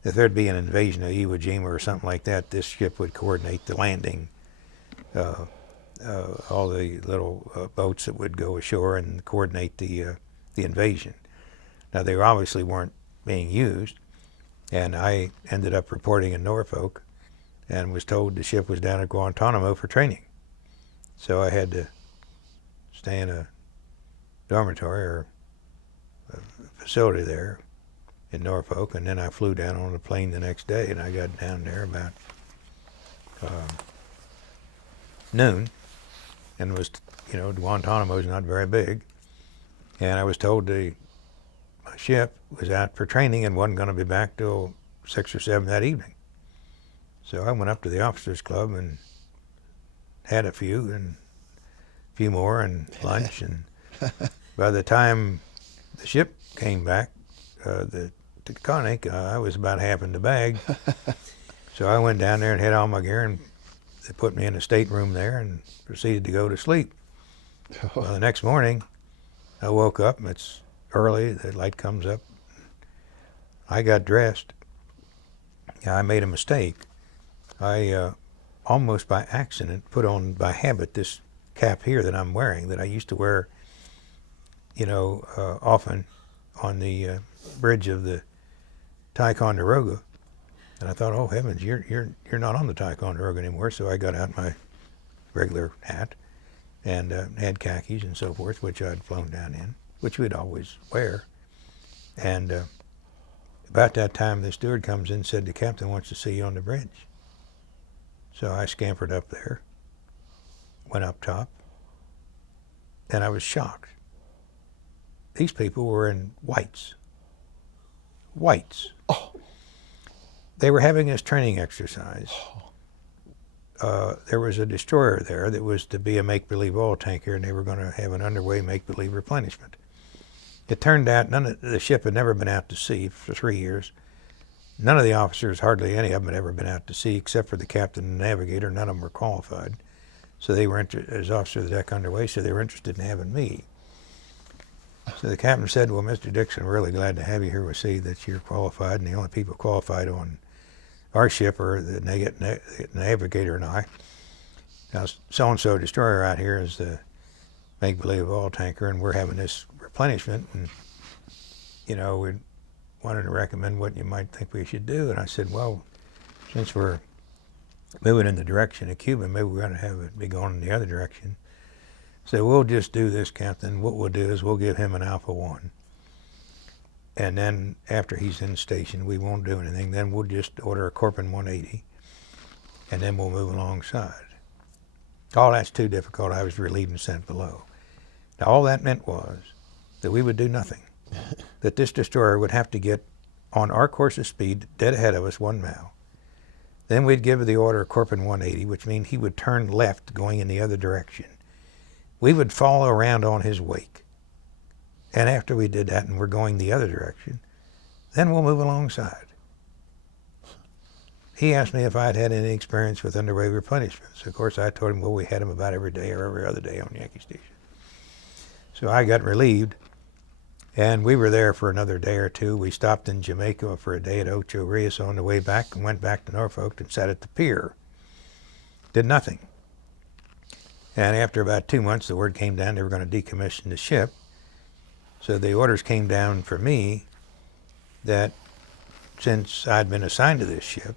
if there'd be an invasion of Iwo Jima or something like that, this ship would coordinate the landing, all the little boats that would go ashore and coordinate the invasion. Now, they obviously weren't being used, and I ended up reporting in Norfolk and was told the ship was down at Guantanamo for training. So I had to stay in a dormitory or a facility there in Norfolk, and then I flew down on a plane the next day, and I got down there about noon, and was, you know, Guantanamo is not very big, and I was told my ship was out for training and wasn't going to be back till 6 or 7 that evening. So I went up to the officers club and had a few more and lunch, and by the time the ship came back, the Ticonderoga, I was about half in the bag. So I went down there and had all my gear, and they put me in a stateroom there and proceeded to go to sleep. Well, the next morning, I woke up, and it's early, the light comes up. I got dressed. I made a mistake. I almost by accident put on by habit this cap here that I'm wearing that I used to wear, you know, often on the bridge of the Ticonderoga. And I thought, oh heavens, you're not on the Ticonderoga anymore. So I got out my regular hat and had khakis and so forth, which I'd flown down in, which we'd always wear. And about that time, the steward comes in and said, the captain wants to see you on the bridge. So I scampered up there, went up top, and I was shocked. These people were in whites. Whites. Oh. They were having this training exercise. There was a destroyer there that was to be a make-believe oil tanker, and they were going to have an underway make-believe replenishment. It turned out the ship had never been out to sea for 3 years. None of the officers, hardly any of them, had ever been out to sea except for the captain and navigator. None of them were qualified. So they were, as officer of the deck underway, so they were interested in having me. So the captain said, well, Mr. Dickson, we're really glad to have you here. We see that you're qualified, and the only people qualified on our ship are the navigator and I. Now, so-and-so destroyer out here is the make-believe oil tanker, and we're having this replenishment, and, you know, we wanted to recommend what you might think we should do. And I said, well, since we're moving in the direction of Cuba, maybe we're going to have it be going in the other direction. So we'll just do this, Captain. What we'll do is we'll give him an Alpha 1. And then after he's in station, we won't do anything. Then we'll just order a Corpin 180, and then we'll move alongside. All that's too difficult. I was relieved and sent below. Now, all that meant was that we would do nothing, that this destroyer would have to get on our course of speed, dead ahead of us, 1 mile. Then we'd give the order Corpin 180, which means he would turn left going in the other direction. We would follow around on his wake. And after we did that and we're going the other direction, then we'll move alongside. he asked me if I'd had any experience with underway replenishments. Of course, I told him, well, we had them about every day or every other day on Yankee Station. So I got relieved, and we were there for another day or two. We stopped in Jamaica for a day at Ocho Rios on the way back and went back to Norfolk and sat at the pier. Did nothing. And after about 2 months, the word came down they were going to decommission the ship. So the orders came down for me that since I'd been assigned to this ship,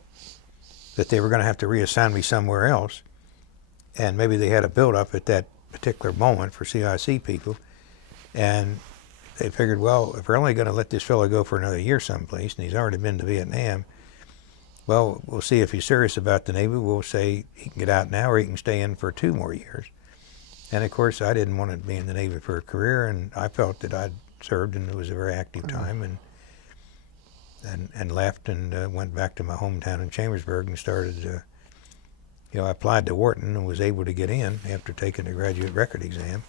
that they were going to have to reassign me somewhere else. And maybe they had a build-up at that particular moment for CIC people. And they figured, well, if we're only going to let this fellow go for another year someplace, and he's already been to Vietnam, well, we'll see if he's serious about the Navy. We'll say he can get out now or he can stay in for 2 more years. And of course, I didn't want to be in the Navy for a career, and I felt that I'd served and it was a very active time, and left and went back to my hometown in Chambersburg and started, I applied to Wharton and was able to get in after taking the graduate record exam.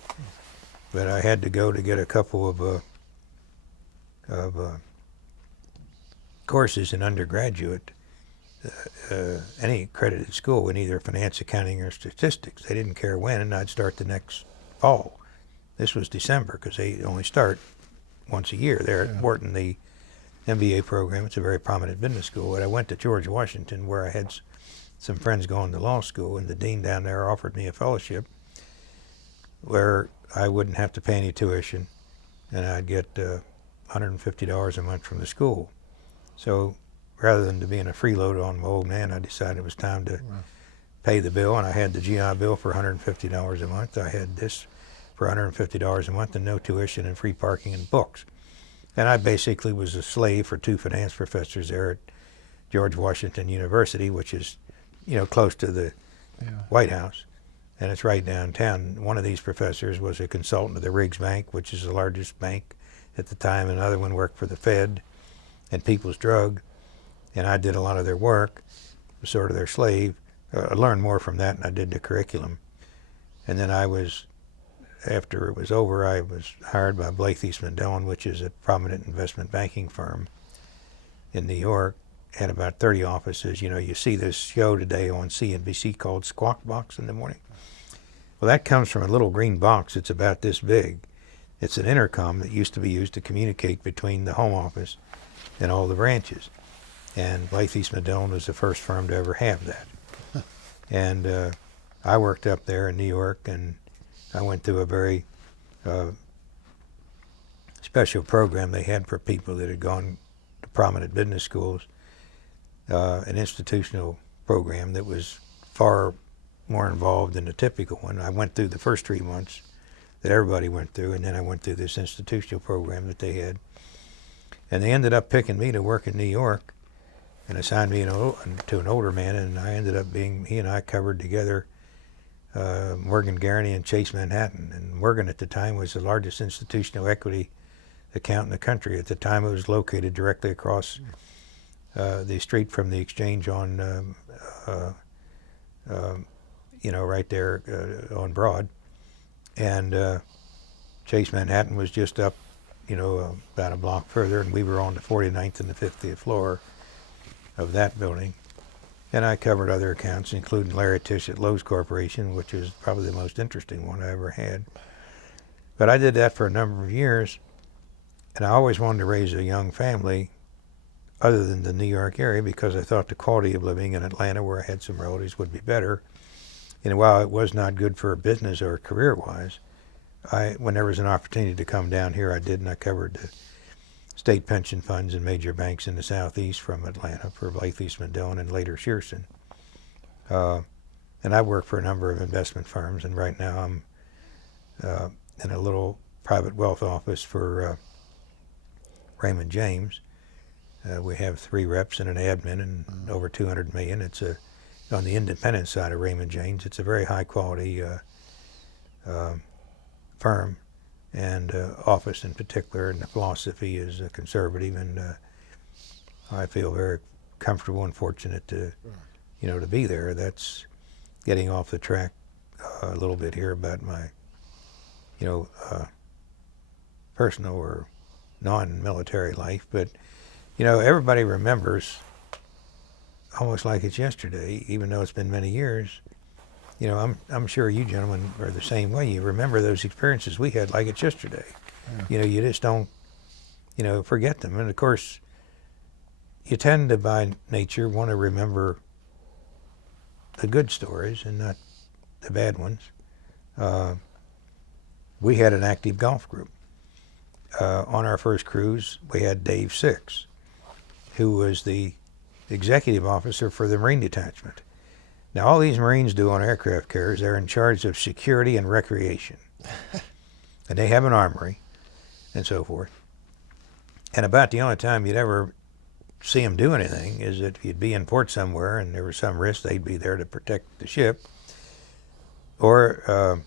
But I had to go to get a couple of courses in undergraduate, any accredited school in either finance, accounting, or statistics. They didn't care when, and I'd start the next fall. This was December because they only start once a year there at Wharton, the MBA program. It's a very prominent business school. But I went to George Washington, where I had some friends going to law school, and the dean down there offered me a fellowship where I wouldn't have to pay any tuition, and I'd get $150 a month from the school. So rather than to being a freeloader on my old man, I decided it was time to pay the bill, and I had the GI Bill for $150 a month. I had this for $150 a month and no tuition and free parking and books. And I basically was a slave for 2 finance professors there at George Washington University, which is, close to the White House, and it's right downtown. One of these professors was a consultant of the Riggs Bank, which is the largest bank at the time. Another one worked for the Fed and People's Drug, and I did a lot of their work, was sort of their slave. I learned more from that than I did the curriculum. And then after it was over, I was hired by Blythe Eastman Dillon, which is a prominent investment banking firm in New York. Had about 30 offices. You see this show today on CNBC called Squawk Box in the morning. Well, that comes from a little green box. It's about this big. It's an intercom that used to be used to communicate between the home office and all the branches. And Blythe Eastman Dillon was the first firm to ever have that. And I worked up there in New York, and I went through a very special program they had for people that had gone to prominent business schools, an institutional program that was far more involved than the typical one. I went through the first 3 months that everybody went through, and then I went through this institutional program that they had. And they ended up picking me to work in New York and assigned me to an older man, and I ended up he and I covered together Morgan Guaranty and Chase Manhattan. And Morgan at the time was the largest institutional equity account in the country. At the time, it was located directly across the street from the exchange on, right there on Broad. And Chase Manhattan was just up, about a block further, and we were on the 49th and the 50th floor of that building. And I covered other accounts, including Larry Tisch at Lowe's Corporation, which is probably the most interesting one I ever had. But I did that for a number of years, and I always wanted to raise a young family other than the New York area because I thought the quality of living in Atlanta, where I had some relatives, would be better. And while it was not good for business or career-wise, when there was an opportunity to come down here, I did, and I covered the state pension funds and major banks in the Southeast from Atlanta for Blythe Eastman Dillon and later Shearson. And I work for a number of investment firms, and right now I'm in a little private wealth office for Raymond James. We have 3 reps and an admin and over $200 million. It's on the independent side of Raymond James. It's a very high quality firm and office in particular, and the philosophy is conservative, and I feel very comfortable and fortunate to be there. That's getting off the track a little bit here about my personal or non-military life, but everybody remembers almost like it's yesterday, even though it's been many years. You know, I'm sure you gentlemen are the same way. You remember those experiences we had like it's yesterday. Yeah. You know, you just don't, you know, forget them. And of course, you tend to, by nature, want to remember the good stories and not the bad ones. We had an active golf group. On our first cruise, we had Dave Six, who was the executive officer for the Marine Detachment. Now, all these Marines do on aircraft carriers, they're in charge of security and recreation. And they have an armory and so forth. And about the only time you'd ever see them do anything is that if you'd be in port somewhere and there was some risk, they'd be there to protect the ship. Or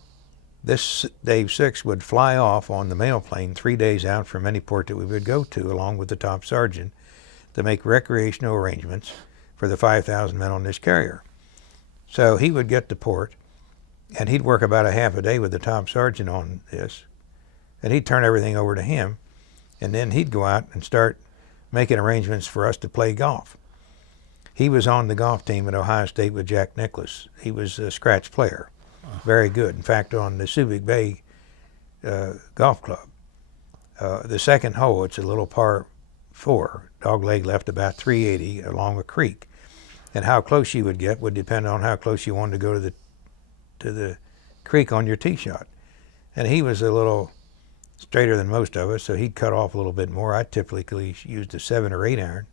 this Dave Six would fly off on the mail plane 3 days out from any port that we would go to, along with the top sergeant, to make recreational arrangements for the 5,000 men on this carrier. So he would get to port, and he'd work about a half a day with the top sergeant on this, and he'd turn everything over to him, and then he'd go out and start making arrangements for us to play golf. He was on the golf team at Ohio State with Jack Nicklaus. He was a scratch player, very good. In fact, on the Subic Bay Golf Club, the second hole, it's a little par 4, dogleg left about 380 along a creek. And how close you would get would depend on how close you wanted to go to the creek on your tee shot. And he was a little straighter than most of us, so he'd cut off a little bit more. I typically used a 7 or 8 iron.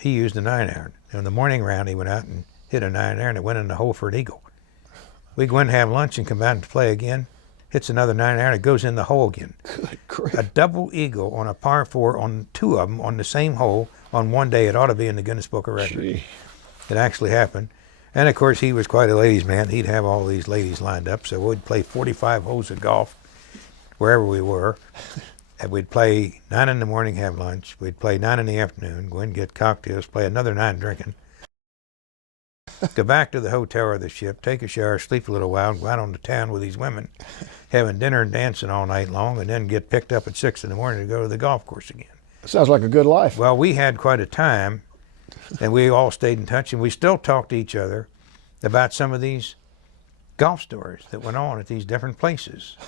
He used a 9 iron. In the morning round, he went out and hit a 9 iron and went in the hole for an eagle. We'd go in and have lunch and come back and play again. Hits another 9 iron, it goes in the hole again. Good grief. A double eagle on a par 4 on 2 of them on the same hole on one day. It ought to be in the Guinness Book of Records. Gee. It actually happened. And of course, he was quite a ladies' man. He'd have all these ladies lined up, so we'd play 45 holes of golf wherever we were. And we'd play 9 in the morning, have lunch. We'd play 9 in the afternoon, go in and get cocktails, play another 9 drinking. Go back to the hotel or the ship, take a shower, sleep a little while, and go out on the town with these women, having dinner and dancing all night long, and then get picked up at 6 in the morning to go to the golf course again. Sounds like a good life. Well, we had quite a time, and we all stayed in touch, and we still talk to each other about some of these golf stories that went on at these different places.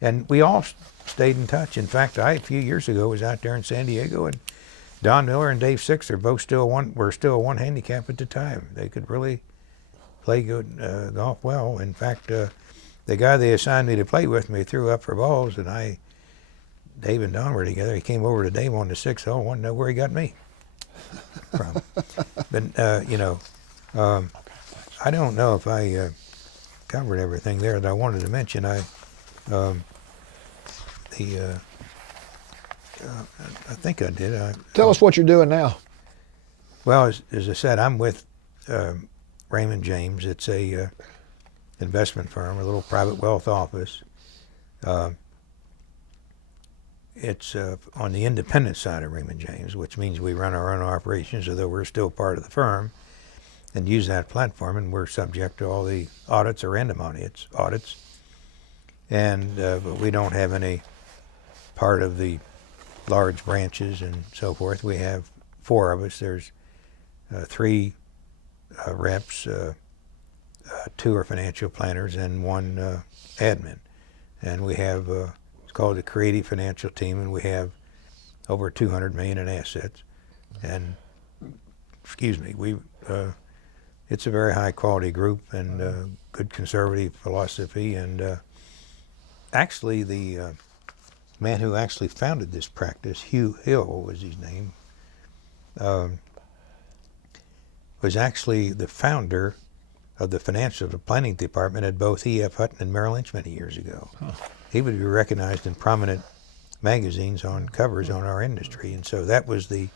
And we all stayed in touch. In fact, a few years ago, was out there in San Diego, and Don Miller and Dave Six are both were still one handicap at the time. They could really play good golf well. In fact, the guy they assigned me to play with me threw up for balls, and Dave and Don were together. He came over to Dave on the 6th hole, wanted to know where he got me from. But, you know, I don't know if I covered everything there that I wanted to mention. I think I did. Tell us what you're doing now. Well, as I said, I'm with Raymond James. It's a investment firm, a little private wealth office. It's on the independent side of Raymond James, which means we run our own operations, although we're still part of the firm, and use that platform, and we're subject to all the audits or random audits. And but we don't have any part of the large branches and so forth. We have 4 of us. There's 3 reps, 2 are financial planners, and 1 admin. And we have, it's called the Creative Financial Team, and we have over $200 million in assets. And, excuse me, it's a very high quality group and good conservative philosophy. And actually the man who actually founded this practice, Hugh Hill was his name, was actually the founder of the financial planning department at both E.F. Hutton and Merrill Lynch many years ago. Huh. He would be recognized in prominent magazines on covers on our industry, and so that was the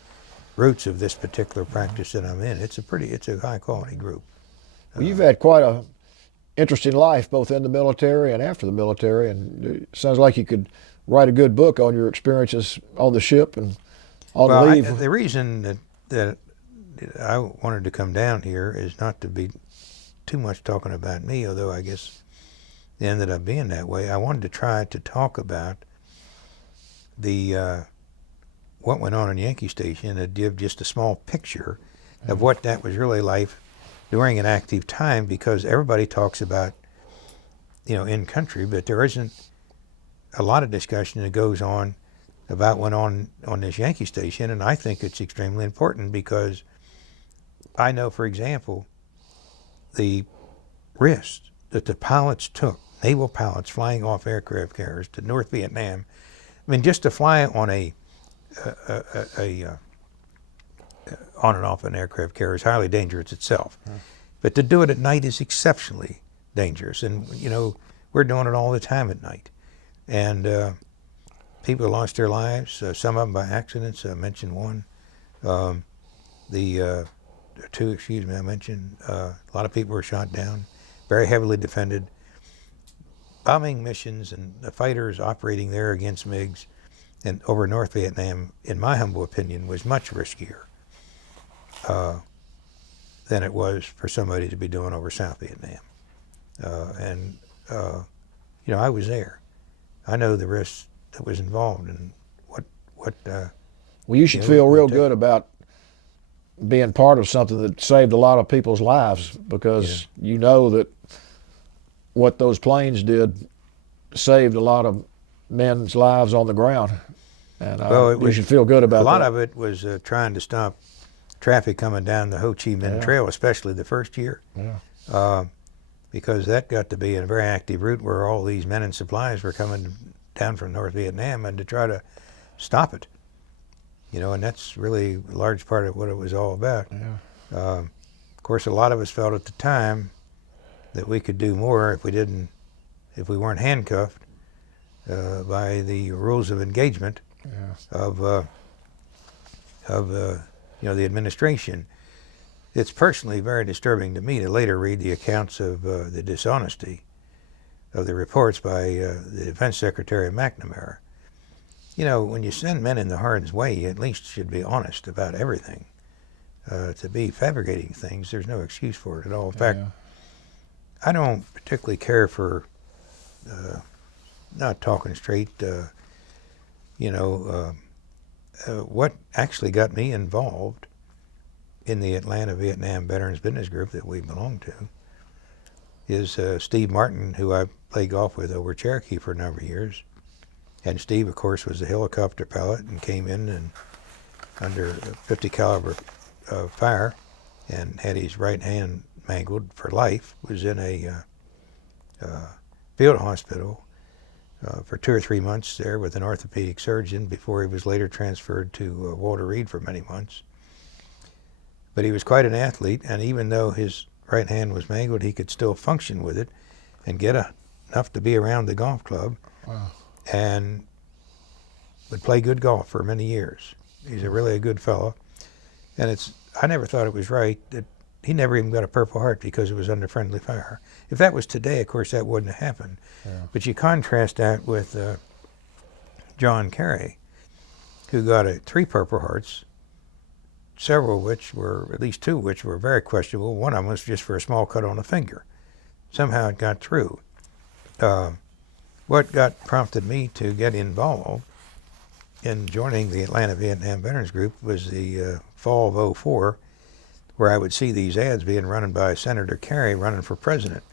roots of this particular practice that I'm in. It's a high quality group. Well, you've had quite a interesting life, both in the military and after the military, and it sounds like you could write a good book on your experiences on the ship and on leave. The reason that I wanted to come down here is not to be too much talking about me, although I guess it ended up being that way. I wanted to try to talk about the what went on in Yankee Station and give just a small picture of what that was really like during an active time, because everybody talks about, in country, but there isn't a lot of discussion that goes on about what on this Yankee station, and I think it's extremely important because I know, for example, the risk that the pilots took, naval pilots flying off aircraft carriers to North Vietnam. I mean, just to fly on on and off an aircraft carrier is highly dangerous itself. But to do it at night is exceptionally dangerous. And, we're doing it all the time at night. And people lost their lives, some of them by accidents. I mentioned one. Two, excuse me, I mentioned. A lot of people were shot down, very heavily defended. Bombing missions and the fighters operating there against MiGs and over North Vietnam, in my humble opinion, was much riskier than it was for somebody to be doing over South Vietnam. I was there. I know the risk that was involved and what. Well, you should feel real good about being part of something that saved a lot of people's lives, because you know that what those planes did saved a lot of men's lives on the ground. And you should feel good about that. A lot of it was trying to stop traffic coming down the Ho Chi Minh Trail, especially the first year. Because that got to be a very active route where all these men and supplies were coming down from North Vietnam, and to try to stop it. And that's really a large part of what it was all about. Of course, a lot of us felt at the time that we could do more if we weren't handcuffed by the rules of engagement of the administration. It's personally very disturbing to me to later read the accounts of the dishonesty of the reports by the Defense Secretary McNamara. When you send men in the hardened way, you at least should be honest about everything. To be fabricating things, there's no excuse for it at all. In fact, I don't particularly care for not talking straight. What actually got me involved in the Atlanta Vietnam Veterans Business Group that we belong to is Steve Martin, who I played golf with over Cherokee for a number of years. And Steve, of course, was a helicopter pilot and came in and under 50 caliber fire and had his right hand mangled for life. Was in a field hospital for 2 or 3 months there with an orthopedic surgeon before he was later transferred to Walter Reed for many months. But he was quite an athlete, and even though his right hand was mangled, he could still function with it and get enough to be around the golf club. Wow. And would play good golf for many years. He's really a good fellow. And I never thought it was right that he never even got a Purple Heart because it was under friendly fire. If that was today, of course, that wouldn't have happened. But you contrast that with John Kerry, who got 3 Purple Hearts, several of which were, at least 2 of which were very questionable. One of them was just for a small cut on the finger. Somehow it got through. What prompted me to get involved in joining the Atlanta Vietnam Veterans Group was the fall of '04, where I would see these ads being run by Senator Kerry running for president.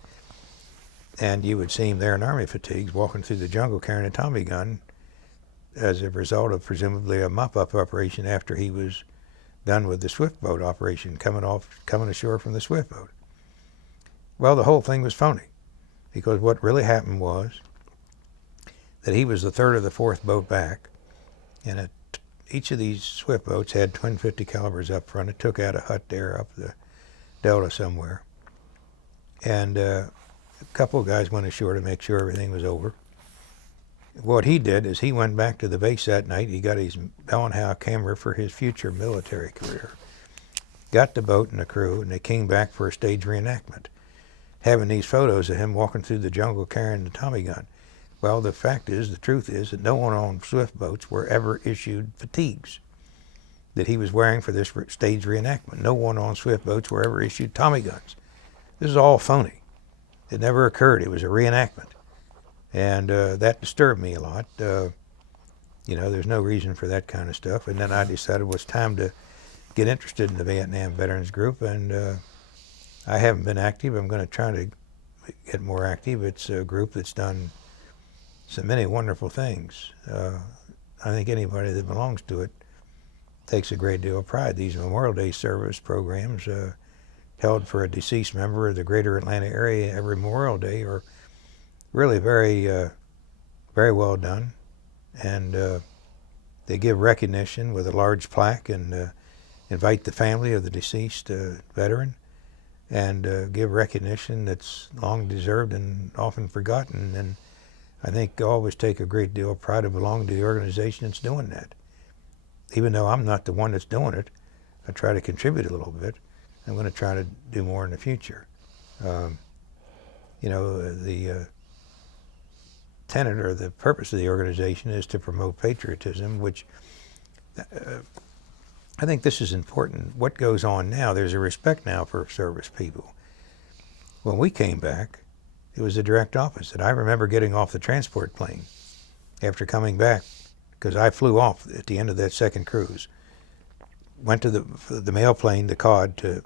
And you would see him there in army fatigues walking through the jungle carrying a Tommy gun as a result of presumably a mop-up operation after he was done with the swift boat operation, coming ashore from the swift boat. Well, the whole thing was phony, because what really happened was that he was the 3rd or the 4th boat back, and each of these swift boats had twin 50 calibers up front. It took out a hut there up the delta somewhere, and a couple of guys went ashore to make sure everything was over. What he did is he went back to the base that night. He got his Bell and Howell camera for his future military career, got the boat and the crew, and they came back for a stage reenactment, having these photos of him walking through the jungle carrying the Tommy gun. Well, the truth is that no one on swift boats were ever issued fatigues that he was wearing for this stage reenactment. No one on swift boats were ever issued Tommy guns. This is all phony. It never occurred. It was a reenactment. And that disturbed me a lot. There's no reason for that kind of stuff. And then I decided it was time to get interested in the Vietnam Veterans Group, and I haven't been active. I'm going to try to get more active. It's a group that's done so many wonderful things. I think anybody that belongs to it takes a great deal of pride. These Memorial Day service programs held for a deceased member of the greater Atlanta area every Memorial Day are really very well done, and they give recognition with a large plaque and invite the family of the deceased veteran, and give recognition that's long deserved and often forgotten. And I think I always take a great deal of pride of belonging to the organization that's doing that. Even though I'm not the one that's doing it, I try to contribute a little bit. I'm going to try to do more in the future. You know, the tenet or the purpose of the organization is to promote patriotism, which I think this is important. What goes on now, there's a respect now for service people. When we came back, it was the direct opposite. I remember getting off the transport plane after coming back, because I flew off at the end of that second cruise. Went to the mail plane, the COD, to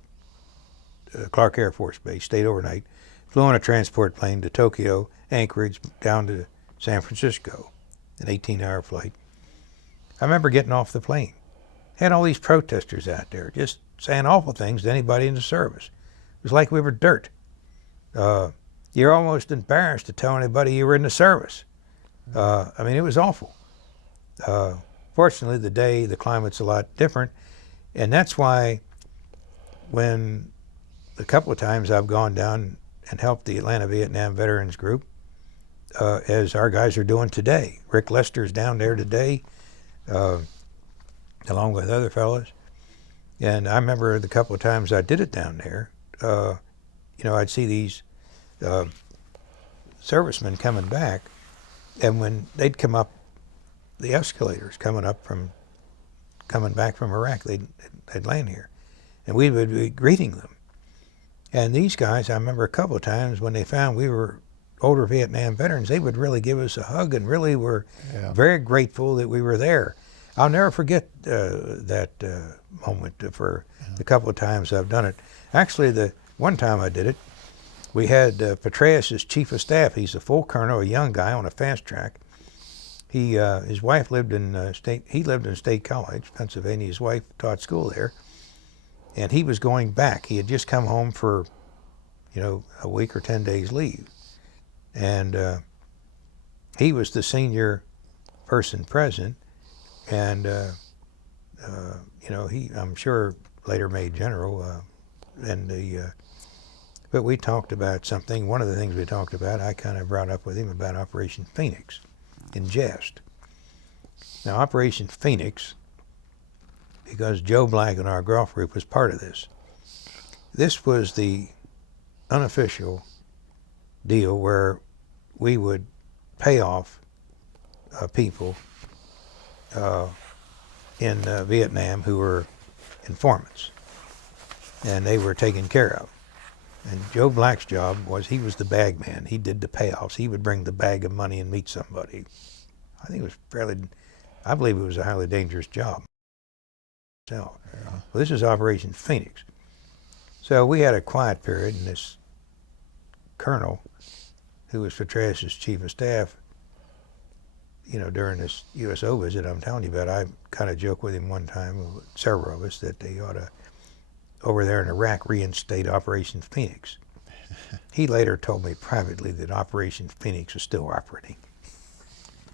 Clark Air Force Base, stayed overnight, flew on a transport plane to Tokyo, Anchorage, down to San Francisco, an 18-hour flight. I remember getting off the plane. Had all these protesters out there just saying awful things to anybody in the service. It was like we were dirt. You're almost embarrassed to tell anybody you were in the service. I mean, it was awful. Fortunately, the climate's a lot different, and that's why when a couple of times I've gone down and helped the Atlanta Vietnam Veterans Group, as our guys are doing today. Rick Lester's down there today, along with other fellows. And I remember the couple of times I did it down there, you know, I'd see these servicemen coming back, and when they'd come up the escalators coming back from Iraq, they'd land here, and we would be greeting them. And these guys, I remember a couple of times when they found we were older Vietnam veterans, they would really give us a hug and really were very grateful that we were there. I'll never forget that moment for the couple of times I've done it. Actually, the one time I did it, we had Petraeus as chief of staff. He's a full colonel, a young guy on a fast track. His wife lived in State College, Pennsylvania. His wife taught school there, and he was going back. He had just come home for, you know, a week or 10 days leave, and he was the senior person present, and you know, I'm sure later made general, but we talked about something. One of the things we talked about, I kind of brought up with him about Operation Phoenix in jest. Now, Operation Phoenix, because Joe Black and our golf group was part of this. This was the unofficial deal where we would pay off people in Vietnam who were informants, and they were taken care of. And Joe Black's job was, he was the bag man. He did the payoffs. He would bring the bag of money and meet somebody. I think it was I believe it was a highly dangerous job. So, well, this is Operation Phoenix. So we had a quiet period, and this colonel, who was Petraeus' chief of staff, you know, during this USO visit I'm telling you about, I kind of joked with him one time, several of us, that they ought to, over there in Iraq, reinstate Operation Phoenix. He later told me privately that Operation Phoenix is still operating.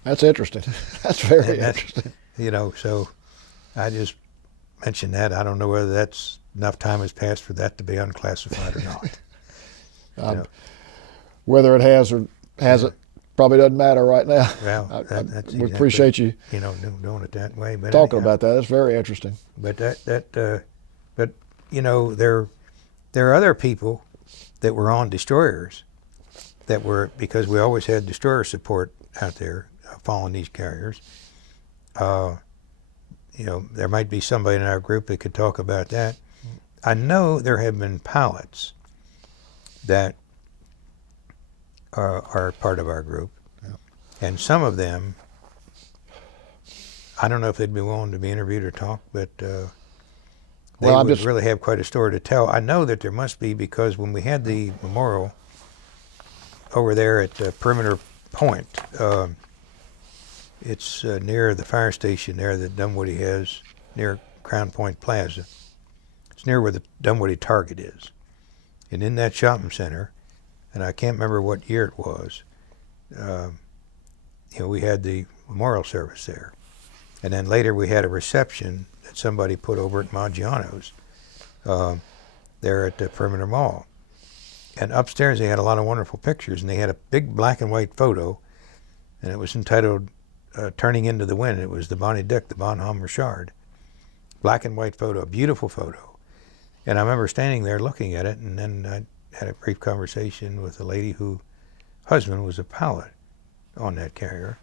That's interesting. That's very interesting. You know, so I just mentioned that. I don't know whether that's enough time has passed for that to be unclassified or not. You know. Whether it has or hasn't probably doesn't matter right now. Well, we exactly, appreciate you, you know, doing it that way. But talking about that. That's very interesting. But but you know, there are other people that were on destroyers that were, because we always had destroyer support out there following these carriers. You know, there might be somebody in our group that could talk about that. I know there have been pilots that are part of our group, and some of them, I don't know if they'd be willing to be interviewed or talk, but they Well, would really have quite a story to tell. I know that there must be, because when we had the memorial over there at Perimeter Point, it's near the fire station there that Dunwoody has, near Crown Point Plaza. It's near where the Dunwoody Target is. And in that shopping center, and I can't remember what year it was, we had the memorial service there. And then later we had a reception that somebody put over at Maggiano's there at the Perimeter Mall. And upstairs they had a lot of wonderful pictures, and they had a big black and white photo, and it was entitled Turning into the Wind. It was the Bonnie Dick, the Bonhomme Richard. Black and white photo, a beautiful photo. And I remember standing there looking at it, and then I had a brief conversation with a lady whose husband was a pilot on that carrier,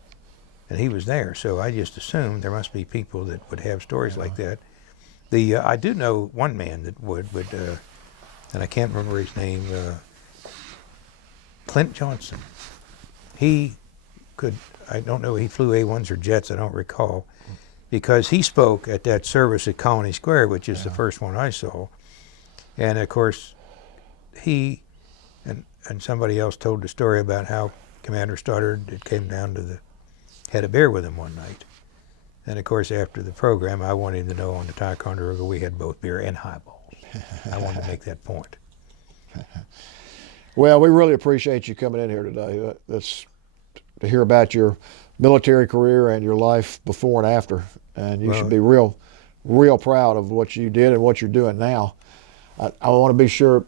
and he was there. So I just assumed there must be people that would have stories like that. I do know one man that would, but and I can't remember his name. Clint Johnson. He could. I don't know. He flew A-1s or jets. I don't recall, because he spoke at that service at Colony Square, which is the first one I saw. And of course, he and somebody else told the story about how Commander Stoddard came down to had a beer with him one night. And of course, after the program, I wanted him to know on the Ticonderoga we had both beer and highballs. I wanted to make that point. Well, we really appreciate you coming in here today. That's to hear about your military career and your life before and after. And you should be real proud of what you did and what you're doing now. I want to be sure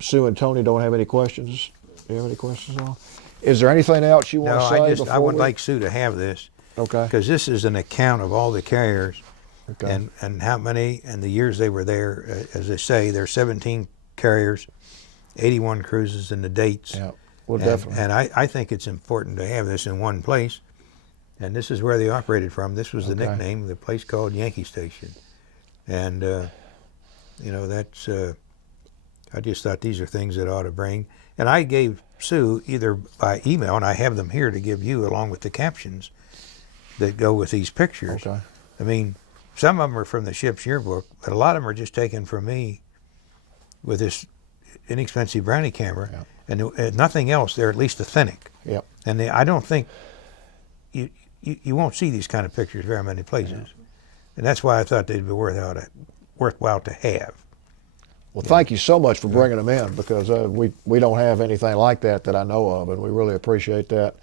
Sue and Tony don't have any questions. Do you have any questions at all? Is there anything else you want to say before I would like Sue to have this. Okay. Because this is an account of all the carriers, Okay. and how many and the years they were there. As they say, there are 17 carriers, 81 cruises, and the dates. Yeah. Well, definitely. And I think it's important to have this in one place. And this is where they operated from. This was the nickname of the place called Yankee Station. And that's. I just thought these are things that ought to bring. And I gave Sue either by email, and I have them here to give you along with the captions that go with these pictures. Okay. I mean, some of them are from the ship's yearbook, but a lot of them are just taken from me with this inexpensive brownie camera, and nothing else. They're at least authentic. Yep. And I don't think you won't see these kind of pictures very many places, and that's why I thought they'd be worthwhile to have. Well, thank you so much for bringing them in, because we don't have anything like that I know of, and we really appreciate that.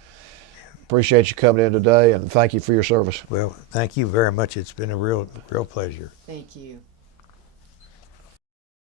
Appreciate you coming in today, and thank you for your service. Well, thank you very much. It's been a real pleasure. Thank you.